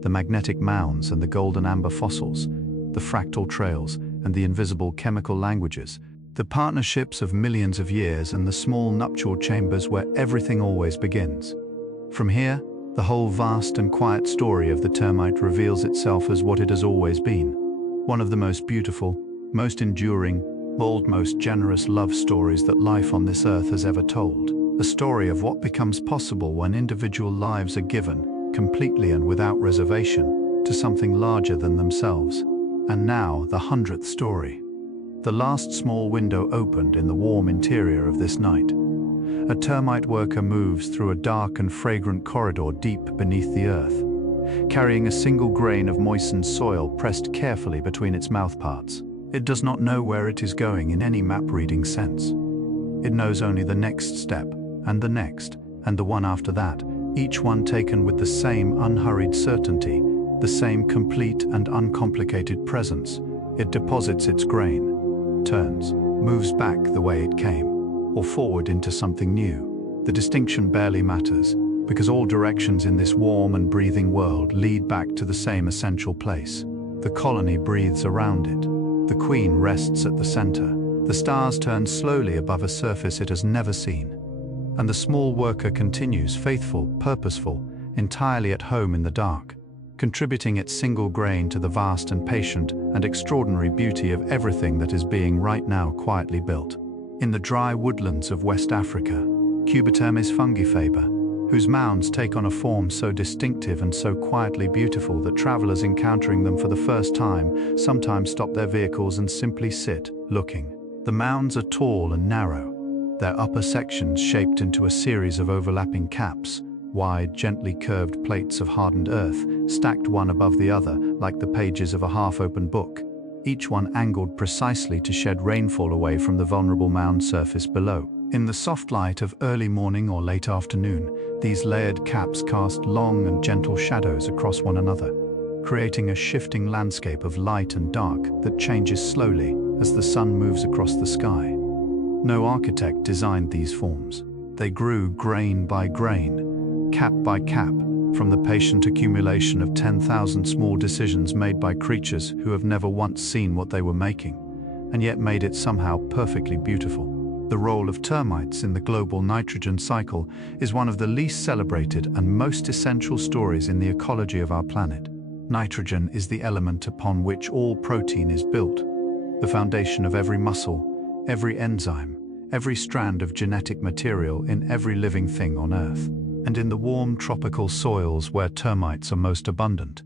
the magnetic mounds and the golden amber fossils, the fractal trails and the invisible chemical languages, the partnerships of millions of years and the small nuptial chambers where everything always begins. From here, the whole vast and quiet story of the termite reveals itself as what it has always been, one of the most beautiful, most enduring, bold, most generous love stories that life on this earth has ever told. A story of what becomes possible when individual lives are given, completely and without reservation, to something larger than themselves. And now, the 100th story. The last small window opened in the warm interior of this night. A termite worker moves through a dark and fragrant corridor deep beneath the earth, carrying a single grain of moistened soil pressed carefully between its mouthparts. It does not know where it is going in any map-reading sense. It knows only the next step, and the next, and the one after that, each one taken with the same unhurried certainty, the same complete and uncomplicated presence. It deposits its grain, turns, moves back the way it came, or forward into something new. The distinction barely matters, because all directions in this warm and breathing world lead back to the same essential place. The colony breathes around it. The queen rests at the center. The stars turn slowly above a surface it has never seen. And the small worker continues faithful, purposeful, entirely at home in the dark, contributing its single grain to the vast and patient and extraordinary beauty of everything that is being right now quietly built. In the dry woodlands of West Africa, Cubotermis fungifaber, whose mounds take on a form so distinctive and so quietly beautiful that travelers encountering them for the first time sometimes stop their vehicles and simply sit, looking. The mounds are tall and narrow, their upper sections shaped into a series of overlapping caps, wide, gently curved plates of hardened earth, stacked one above the other like the pages of a half-open book, each one angled precisely to shed rainfall away from the vulnerable mound surface below. In the soft light of early morning or late afternoon, these layered caps cast long and gentle shadows across one another, creating a shifting landscape of light and dark that changes slowly as the sun moves across the sky. No architect designed these forms. They grew grain by grain, cap by cap, from the patient accumulation of 10,000 small decisions made by creatures who have never once seen what they were making, and yet made it somehow perfectly beautiful. The role of termites in the global nitrogen cycle is one of the least celebrated and most essential stories in the ecology of our planet. Nitrogen is the element upon which all protein is built. the foundation of every muscle, every enzyme, every strand of genetic material in every living thing on Earth. And in the warm tropical soils where termites are most abundant,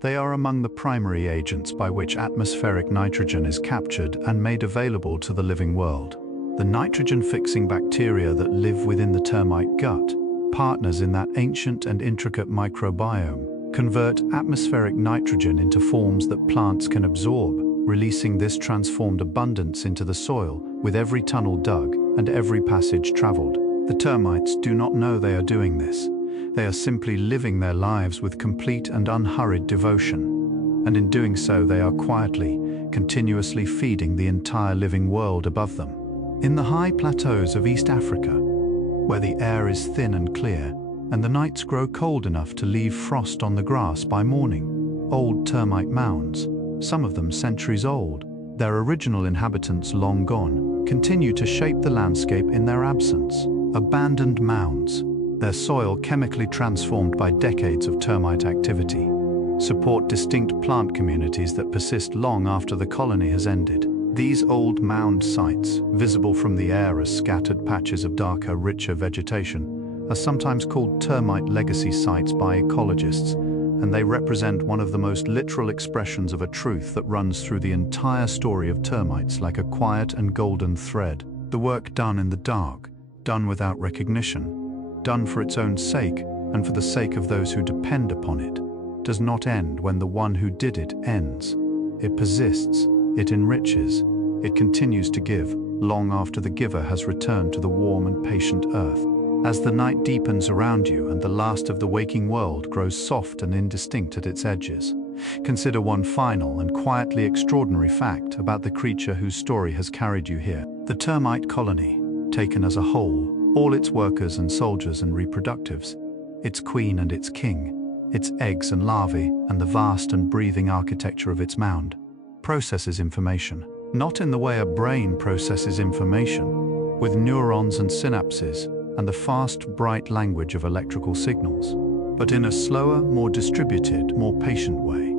they are among the primary agents by which atmospheric nitrogen is captured and made available to the living world. The nitrogen-fixing bacteria that live within the termite gut, partners in that ancient and intricate microbiome, convert atmospheric nitrogen into forms that plants can absorb, releasing this transformed abundance into the soil with every tunnel dug and every passage traveled. The termites do not know they are doing this. They are simply living their lives with complete and unhurried devotion. And in doing so, they are quietly, continuously feeding the entire living world above them. In the high plateaus of East Africa, where the air is thin and clear, and the nights grow cold enough to leave frost on the grass by morning, old termite mounds, some of them centuries old, their original inhabitants long gone, continue to shape the landscape in their absence. Abandoned mounds, their soil chemically transformed by decades of termite activity, support distinct plant communities that persist long after the colony has ended. These old mound sites, visible from the air as scattered patches of darker, richer vegetation, are sometimes called termite legacy sites by ecologists, and they represent one of the most literal expressions of a truth that runs through the entire story of termites like a quiet and golden thread. The work done in the dark, done without recognition, done for its own sake and for the sake of those who depend upon it, does not end when the one who did it ends. It persists, it enriches, it continues to give, long after the giver has returned to the warm and patient earth. As the night deepens around you and the last of the waking world grows soft and indistinct at its edges, consider one final and quietly extraordinary fact about the creature whose story has carried you here. The termite colony, taken as a whole, all its workers and soldiers and reproductives, its queen and its king, its eggs and larvae, and the vast and breathing architecture of its mound, processes information, not in the way a brain processes information, with neurons and synapses and the fast, bright language of electrical signals, but in a slower, more distributed, more patient way,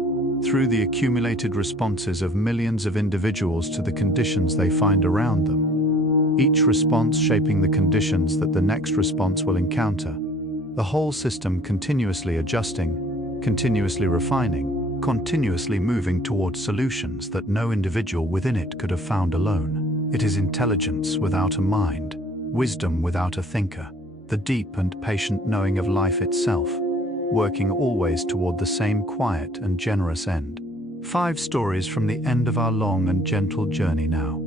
through the accumulated responses of millions of individuals to the conditions they find around them, each response shaping the conditions that the next response will encounter, the whole system continuously adjusting, continuously refining, continuously moving towards solutions that no individual within it could have found alone. It is intelligence without a mind, wisdom without a thinker, the deep and patient knowing of life itself, working always toward the same quiet and generous end. 5 stories from the end of our long and gentle journey now.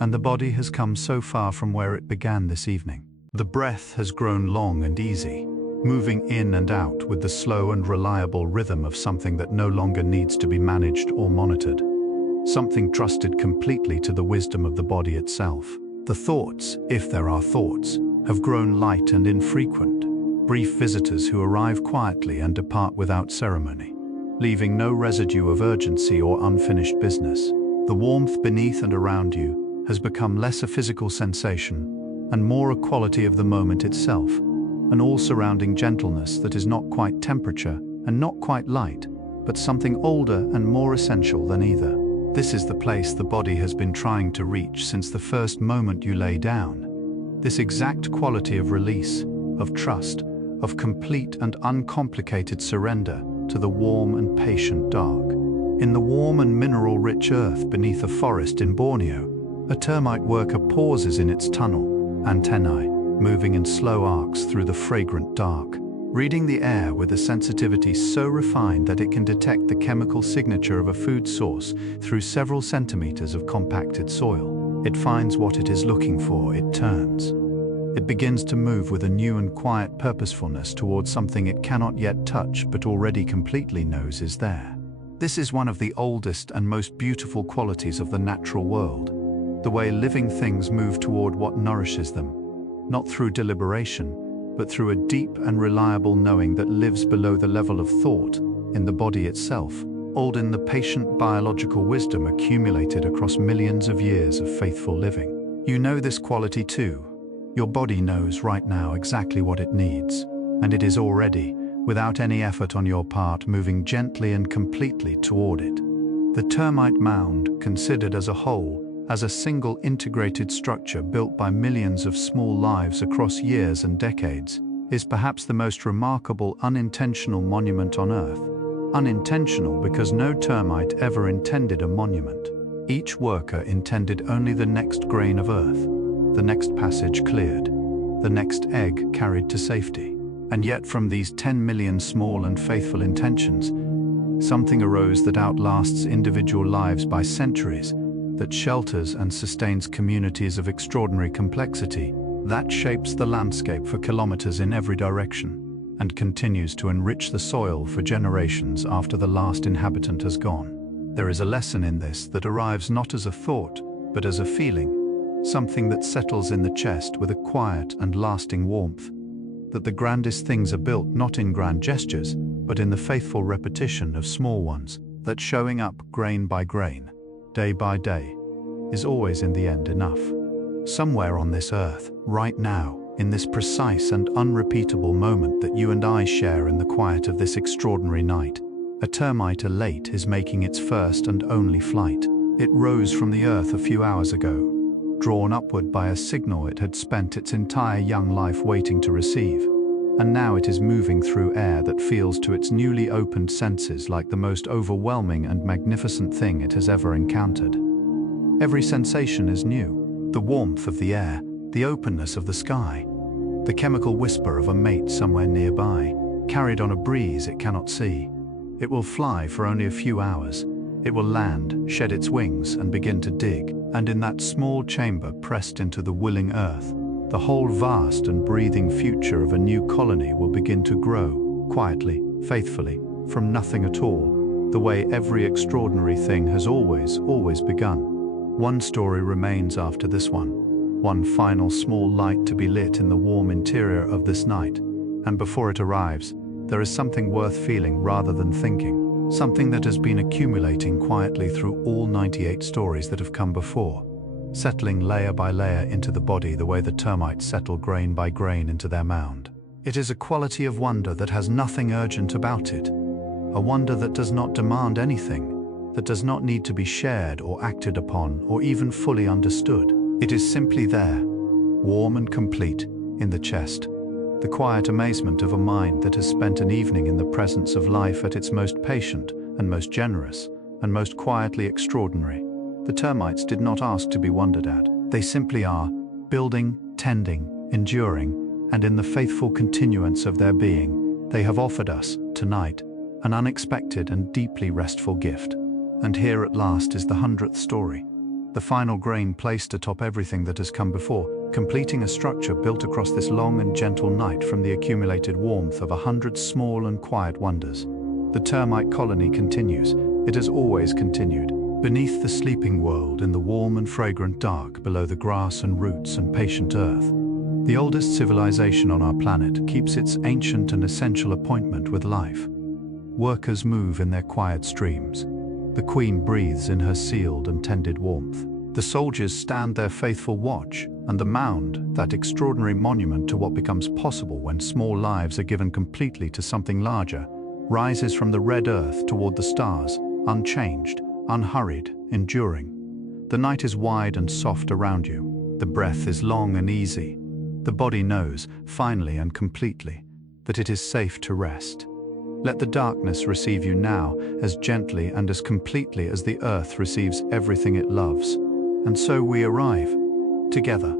And the body has come so far from where it began this evening. The breath has grown long and easy, moving in and out with the slow and reliable rhythm of something that no longer needs to be managed or monitored, something trusted completely to the wisdom of the body itself. The thoughts, if there are thoughts, have grown light and infrequent, brief visitors who arrive quietly and depart without ceremony, leaving no residue of urgency or unfinished business. The warmth beneath and around you has become less a physical sensation and more a quality of the moment itself, an all-surrounding gentleness that is not quite temperature and not quite light, but something older and more essential than either. This is the place the body has been trying to reach since the first moment you lay down. This exact quality of release, of trust, of complete and uncomplicated surrender to the warm and patient dark. In the warm and mineral-rich earth beneath a forest in Borneo, a termite worker pauses in its tunnel, antennae moving in slow arcs through the fragrant dark, reading the air with a sensitivity so refined that it can detect the chemical signature of a food source through several centimeters of compacted soil. It finds what it is looking for, it turns. It begins to move with a new and quiet purposefulness towards something it cannot yet touch but already completely knows is there. This is one of the oldest and most beautiful qualities of the natural world. The way living things move toward what nourishes them, not through deliberation, but through a deep and reliable knowing that lives below the level of thought, in the body itself, old in the patient biological wisdom accumulated across millions of years of faithful living. You know this quality too. Your body knows right now exactly what it needs, and it is already, without any effort on your part, moving gently and completely toward it. The termite mound, considered as a whole, as a single integrated structure built by millions of small lives across years and decades, is perhaps the most remarkable unintentional monument on Earth. Unintentional because no termite ever intended a monument. Each worker intended only the next grain of earth, the next passage cleared, the next egg carried to safety. And yet from these 10 million small and faithful intentions, something arose that outlasts individual lives by centuries, that shelters and sustains communities of extraordinary complexity, that shapes the landscape for kilometers in every direction, and continues to enrich the soil for generations after the last inhabitant has gone. There is a lesson in this that arrives not as a thought, but as a feeling, something that settles in the chest with a quiet and lasting warmth, that the grandest things are built not in grand gestures, but in the faithful repetition of small ones, that showing up grain by grain, day by day, is always in the end enough. Somewhere on this earth, right now, in this precise and unrepeatable moment that you and I share in the quiet of this extraordinary night, a termite Elate is making its first and only flight. It rose from the earth a few hours ago, drawn upward by a signal it had spent its entire young life waiting to receive, and now it is moving through air that feels to its newly opened senses like the most overwhelming and magnificent thing it has ever encountered. Every sensation is new: the warmth of the air, the openness of the sky, the chemical whisper of a mate somewhere nearby, carried on a breeze it cannot see. It will fly for only a few hours. It will land, shed its wings, and begin to dig. And in that small chamber pressed into the willing earth, the whole vast and breathing future of a new colony will begin to grow, quietly, faithfully, from nothing at all, the way every extraordinary thing has always begun. One story remains after this one final small light to be lit in the warm interior of this night, and before it arrives, there is something worth feeling rather than thinking, something that has been accumulating quietly through all 98 stories that have come before, settling layer by layer into the body the way the termites settle grain by grain into their mound. It is a quality of wonder that has nothing urgent about it, a wonder that does not demand anything, that does not need to be shared or acted upon or even fully understood. It is simply there, warm and complete, in the chest. The quiet amazement of a mind that has spent an evening in the presence of life at its most patient and most generous and most quietly extraordinary. The termites did not ask to be wondered at. They simply are, building, tending, enduring, and in the faithful continuance of their being, they have offered us, tonight, an unexpected and deeply restful gift. And here at last is the 100th story. The final grain placed atop everything that has come before, completing a structure built across this long and gentle night from the accumulated warmth of 100 small and quiet wonders. The termite colony continues. It has always continued. Beneath the sleeping world, in the warm and fragrant dark, below the grass and roots and patient earth, the oldest civilization on our planet keeps its ancient and essential appointment with life. Workers move in their quiet streams. The queen breathes in her sealed and tended warmth. The soldiers stand their faithful watch, and the mound, that extraordinary monument to what becomes possible when small lives are given completely to something larger, rises from the red earth toward the stars, unchanged, unhurried, enduring. The night is wide and soft around you. The breath is long and easy. The body knows, finally and completely, that it is safe to rest. Let the darkness receive you now, as gently and as completely as the earth receives everything it loves. And so we arrive, together,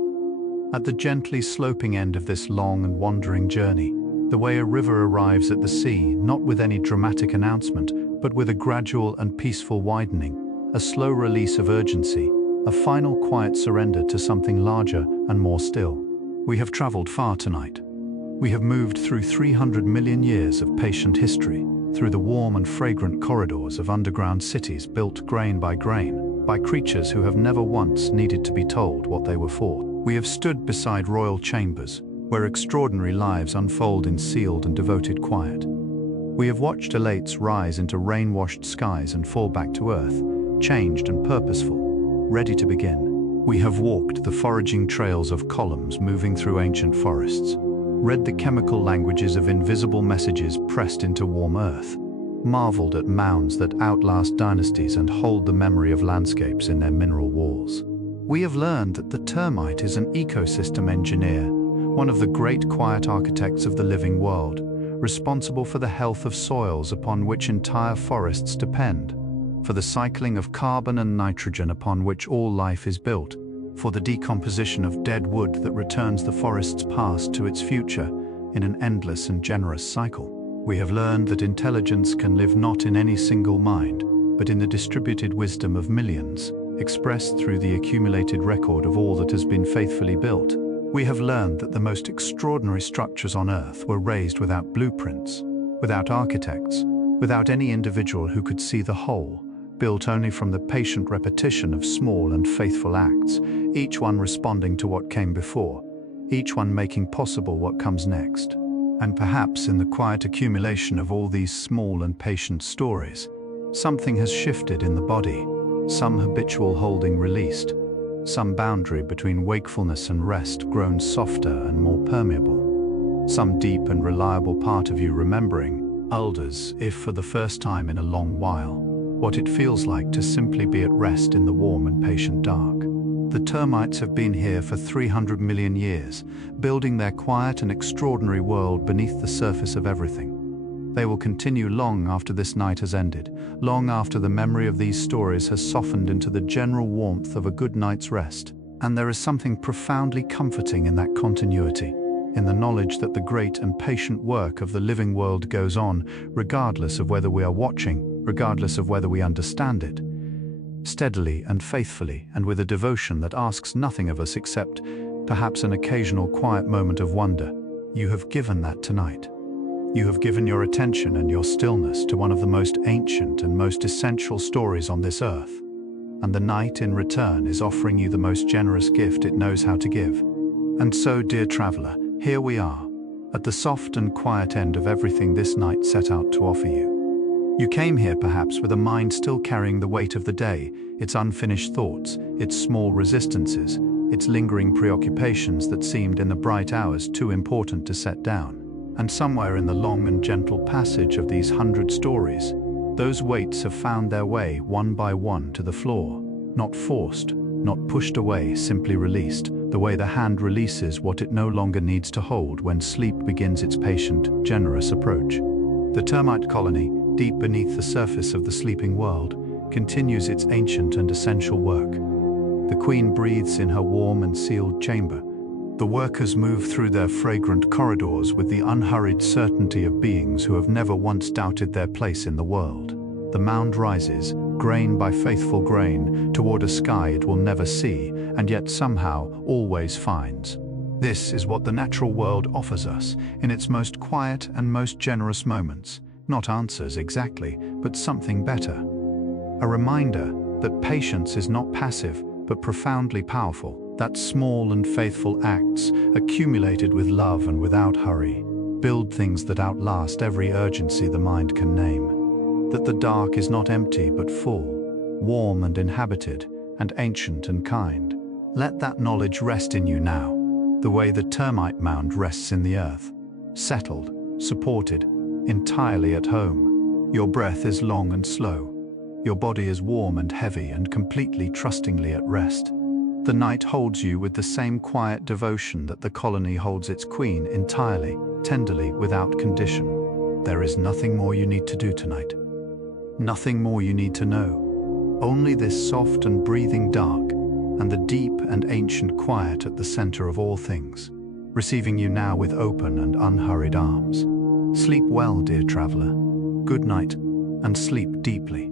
at the gently sloping end of this long and wandering journey, the way a river arrives at the sea, not with any dramatic announcement, but with a gradual and peaceful widening, a slow release of urgency, a final quiet surrender to something larger and more still. We have traveled far tonight. We have moved through 300 million years of patient history, through the warm and fragrant corridors of underground cities built grain by creatures who have never once needed to be told what they were for. We have stood beside royal chambers, where extraordinary lives unfold in sealed and devoted quiet. We have watched Elates rise into rain-washed skies and fall back to earth, changed and purposeful, ready to begin. We have walked the foraging trails of columns moving through ancient forests, read the chemical languages of invisible messages pressed into warm earth, marveled at mounds that outlast dynasties and hold the memory of landscapes in their mineral walls. We have learned that the termite is an ecosystem engineer, one of the great quiet architects of the living world, responsible for the health of soils upon which entire forests depend, for the cycling of carbon and nitrogen upon which all life is built, for the decomposition of dead wood that returns the forest's past to its future in an endless and generous cycle. We have learned that intelligence can live not in any single mind, but in the distributed wisdom of millions, expressed through the accumulated record of all that has been faithfully built. We have learned that the most extraordinary structures on Earth were raised without blueprints, without architects, without any individual who could see the whole, built only from the patient repetition of small and faithful acts, each one responding to what came before, each one making possible what comes next. And perhaps in the quiet accumulation of all these small and patient stories, something has shifted in the body, some habitual holding released, some boundary between wakefulness and rest grown softer and more permeable, some deep and reliable part of you remembering, elders, if for the first time in a long while, what it feels like to simply be at rest in the warm and patient dark. The termites have been here for 300 million years, building their quiet and extraordinary world beneath the surface of everything. They will continue long after this night has ended, long after the memory of these stories has softened into the general warmth of a good night's rest. And there is something profoundly comforting in that continuity, in the knowledge that the great and patient work of the living world goes on, regardless of whether we are watching, regardless of whether we understand it. Steadily and faithfully, and with a devotion that asks nothing of us except, perhaps, an occasional quiet moment of wonder, you have given that tonight. You have given your attention and your stillness to one of the most ancient and most essential stories on this earth. And the night, in return, is offering you the most generous gift it knows how to give. And so, dear traveler, here we are, at the soft and quiet end of everything this night set out to offer you. You came here perhaps with a mind still carrying the weight of the day, its unfinished thoughts, its small resistances, its lingering preoccupations that seemed in the bright hours too important to set down. And somewhere in the long and gentle passage of these 100 stories, those weights have found their way one by one to the floor, not forced, not pushed away, simply released, the way the hand releases what it no longer needs to hold when sleep begins its patient, generous approach. The termite colony, deep beneath the surface of the sleeping world, continues its ancient and essential work. The queen breathes in her warm and sealed chamber. The workers move through their fragrant corridors with the unhurried certainty of beings who have never once doubted their place in the world. The mound rises, grain by faithful grain, toward a sky it will never see, and yet somehow always finds. This is what the natural world offers us in its most quiet and most generous moments. Not answers exactly, but something better. A reminder that patience is not passive, but profoundly powerful, that small and faithful acts, accumulated with love and without hurry, build things that outlast every urgency the mind can name. That the dark is not empty but full, warm and inhabited, and ancient and kind. Let that knowledge rest in you now, the way the termite mound rests in the earth, settled, supported, entirely at home. Your breath is long and slow. Your body is warm and heavy and completely trustingly at rest. The night holds you with the same quiet devotion that the colony holds its queen, entirely, tenderly, without condition. There is nothing more you need to do tonight. Nothing more you need to know. Only this soft and breathing dark, and the deep and ancient quiet at the center of all things, receiving you now with open and unhurried arms. Sleep well, dear traveler. Good night, and sleep deeply.